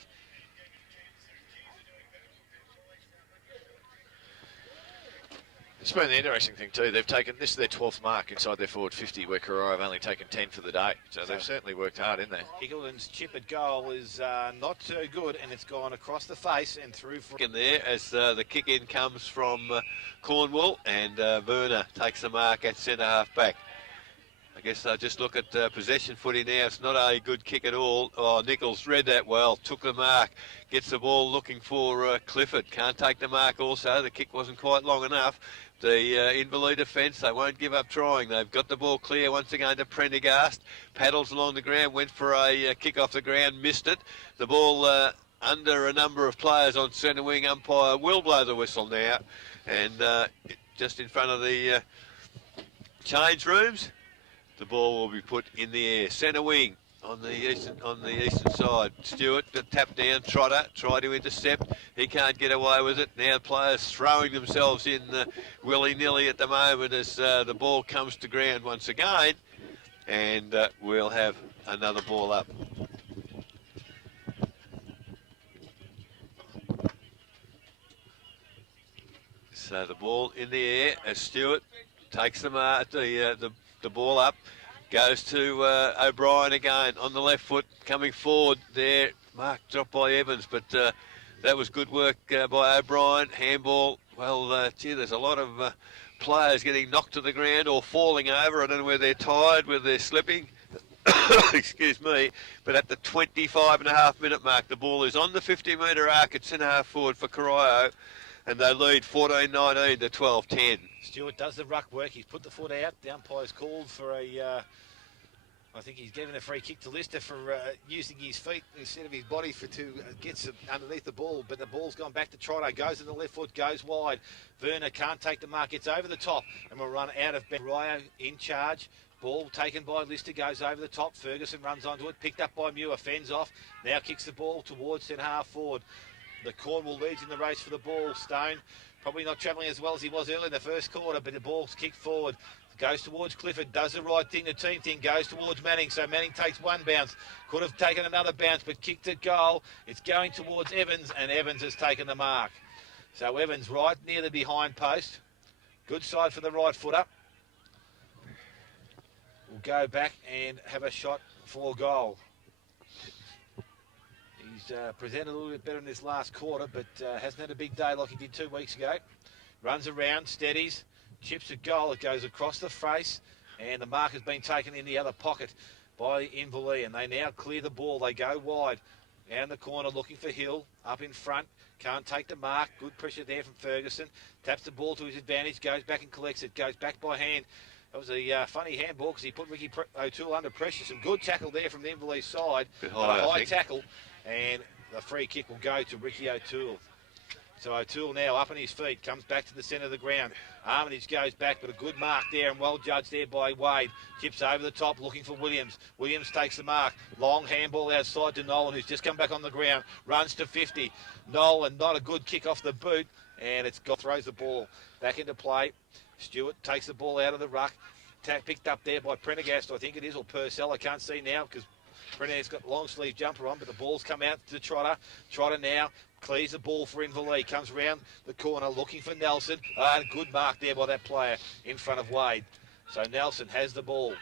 It's been an interesting thing too. They've taken this is their 12th mark inside their forward 50, where Corio have only taken 10 for the day. So they've certainly worked hard in there. Hickleton's chip at goal is not too good, and it's gone across the face and through. In there as the kick in comes from Cornwall, and Werner takes the mark at centre half back. I guess they'll just look at possession footy now. It's not a good kick at all. Oh, Nichols read that well, took the mark, gets the ball looking for Clifford. Can't take the mark also. The kick wasn't quite long enough. The Inverleigh defence, they won't give up trying. They've got the ball clear once again to Prendergast. Paddles along the ground, went for a kick off the ground, missed it. The ball under a number of players on centre wing. Umpire will blow the whistle now. And just in front of the change rooms, the ball will be put in the air. Centre wing on the eastern side. Stewart, the tap down. Trotter tried to intercept. He can't get away with it. Now players throwing themselves in willy-nilly at the moment as the ball comes to ground once again. And we'll have another ball up. So the ball in the air as Stewart takes the ball up. Goes to O'Brien again on the left foot, coming forward there. Mark dropped by Evans, but that was good work by O'Brien. Handball. Well, gee, there's a lot of players getting knocked to the ground or falling over. I don't know whether they're tired, whether they're slipping. Excuse me. But at the 25.5-minute mark, the ball is on the 50-metre arc at centre half forward for Corio, and they lead 14-19 to 12-10. Stewart does the ruck work. He's put the foot out. The umpire's called for I think he's given a free kick to Lister for using his feet instead of his body to get underneath the ball. But the ball's gone back to Trotter. Goes to the left foot, goes wide. Werner can't take the mark. Gets over the top and will run out of Rio in charge. Ball taken by Lister, goes over the top. Ferguson runs onto it. Picked up by Muir. Fends off. Now kicks the ball towards centre half forward. The Cornwall leads in the race for the ball. Stone probably not travelling as well as he was early in the first quarter, but the ball's kicked forward. Goes towards Clifford, does the right thing, the team thing, goes towards Manning. So Manning takes one bounce. Could have taken another bounce, but kicked it goal. It's going towards Evans, and Evans has taken the mark. So Evans right near the behind post. Good side for the right footer. We'll go back and have a shot for goal. He's presented a little bit better in this last quarter, but hasn't had a big day like he did 2 weeks ago. Runs around, steadies, chips a goal. It goes across the face, and the mark has been taken in the other pocket by Inverleigh, and they now clear the ball. They go wide. Down the corner looking for Hill. Up in front. Can't take the mark. Good pressure there from Ferguson. Taps the ball to his advantage. Goes back and collects it. Goes back by hand. That was a funny handball because he put Ricky O'Toole under pressure. Some good tackle there from the Inverleigh side. Bit high, a high tackle. And the free kick will go to Ricky O'Toole. So O'Toole now up on his feet, comes back to the centre of the ground. Armitage goes back, but a good mark there and well judged there by Wade. Chips over the top, looking for Williams. Williams takes the mark. Long handball outside to Nolan, who's just come back on the ground. Runs to 50. Nolan, not a good kick off the boot, and throws the ball back into play. Stewart takes the ball out of the ruck. Picked up there by Prendergast, I think it is, or Purcell. I can't see now because Prendergast's got long sleeve jumper on, but the ball's come out to Trotter. Trotter now clears the ball for Inverleigh. Comes round the corner looking for Nelson. Good mark there by that player in front of Wade. So Nelson has the ball.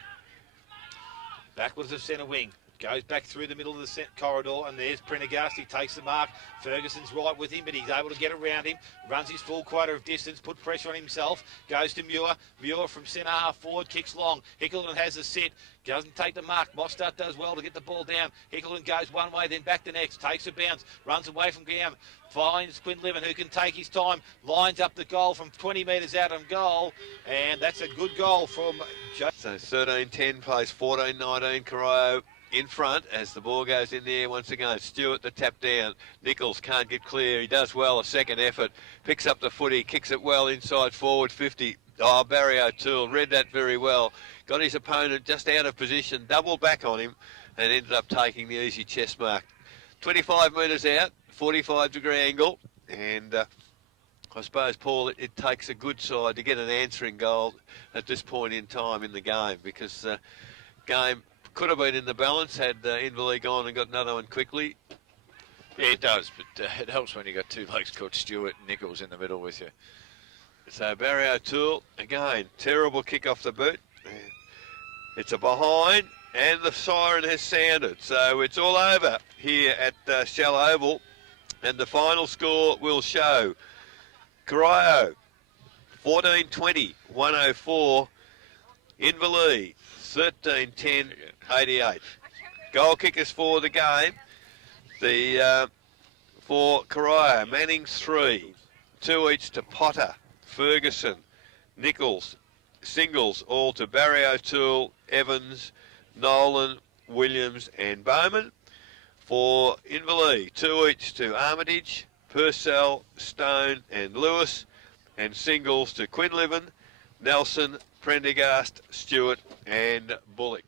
Backwards of centre wing. Goes back through the middle of the corridor, and there's Prendergast. He takes the mark. Ferguson's right with him, but he's able to get around him. Runs his full quota of distance, put pressure on himself. Goes to Muir. Muir from centre half forward, kicks long. Hickleton has a sit. Doesn't take the mark. Mostert does well to get the ball down. Hickleton goes one way, then back the next. Takes a bounce. Runs away from Graham. Finds Quinlivan, who can take his time. Lines up the goal from 20 metres out of goal. And that's a good goal from Joe. So 13-10 plays 14-19 Corio in front as the ball goes in there once again. Stewart the tap down. Nichols can't get clear. He does well, a second effort. Picks up the footy, kicks it well inside forward 50. Oh, Barry O'Toole read that very well. Got his opponent just out of position, doubled back on him and ended up taking the easy chest mark. 25 metres out, 45-degree angle, and I suppose, Paul, it takes a good side to get an answering goal at this point in time in the game, because game could have been in the balance had Inverleigh gone and got another one quickly. Yeah, it does, but it helps when you got two blokes called Stewart and Nichols in the middle with you. So Barry O'Toole, again, terrible kick off the boot. It's a behind, and the siren has sounded. So it's all over here at Shell Oval, and the final score will show Corio 14-20, 104. Inverleigh 13-10, 88. Goal kickers for the game. For Corio, Manning's 3, 2 each to Potter, Ferguson, Nichols, singles all to Barry O'Toole, Evans, Nolan, Williams and Bowman. For Inverleigh, 2 each to Armitage, Purcell, Stone and Lewis, and singles to Quinlivan, Nelson, Prendergast, Stewart and Bullock.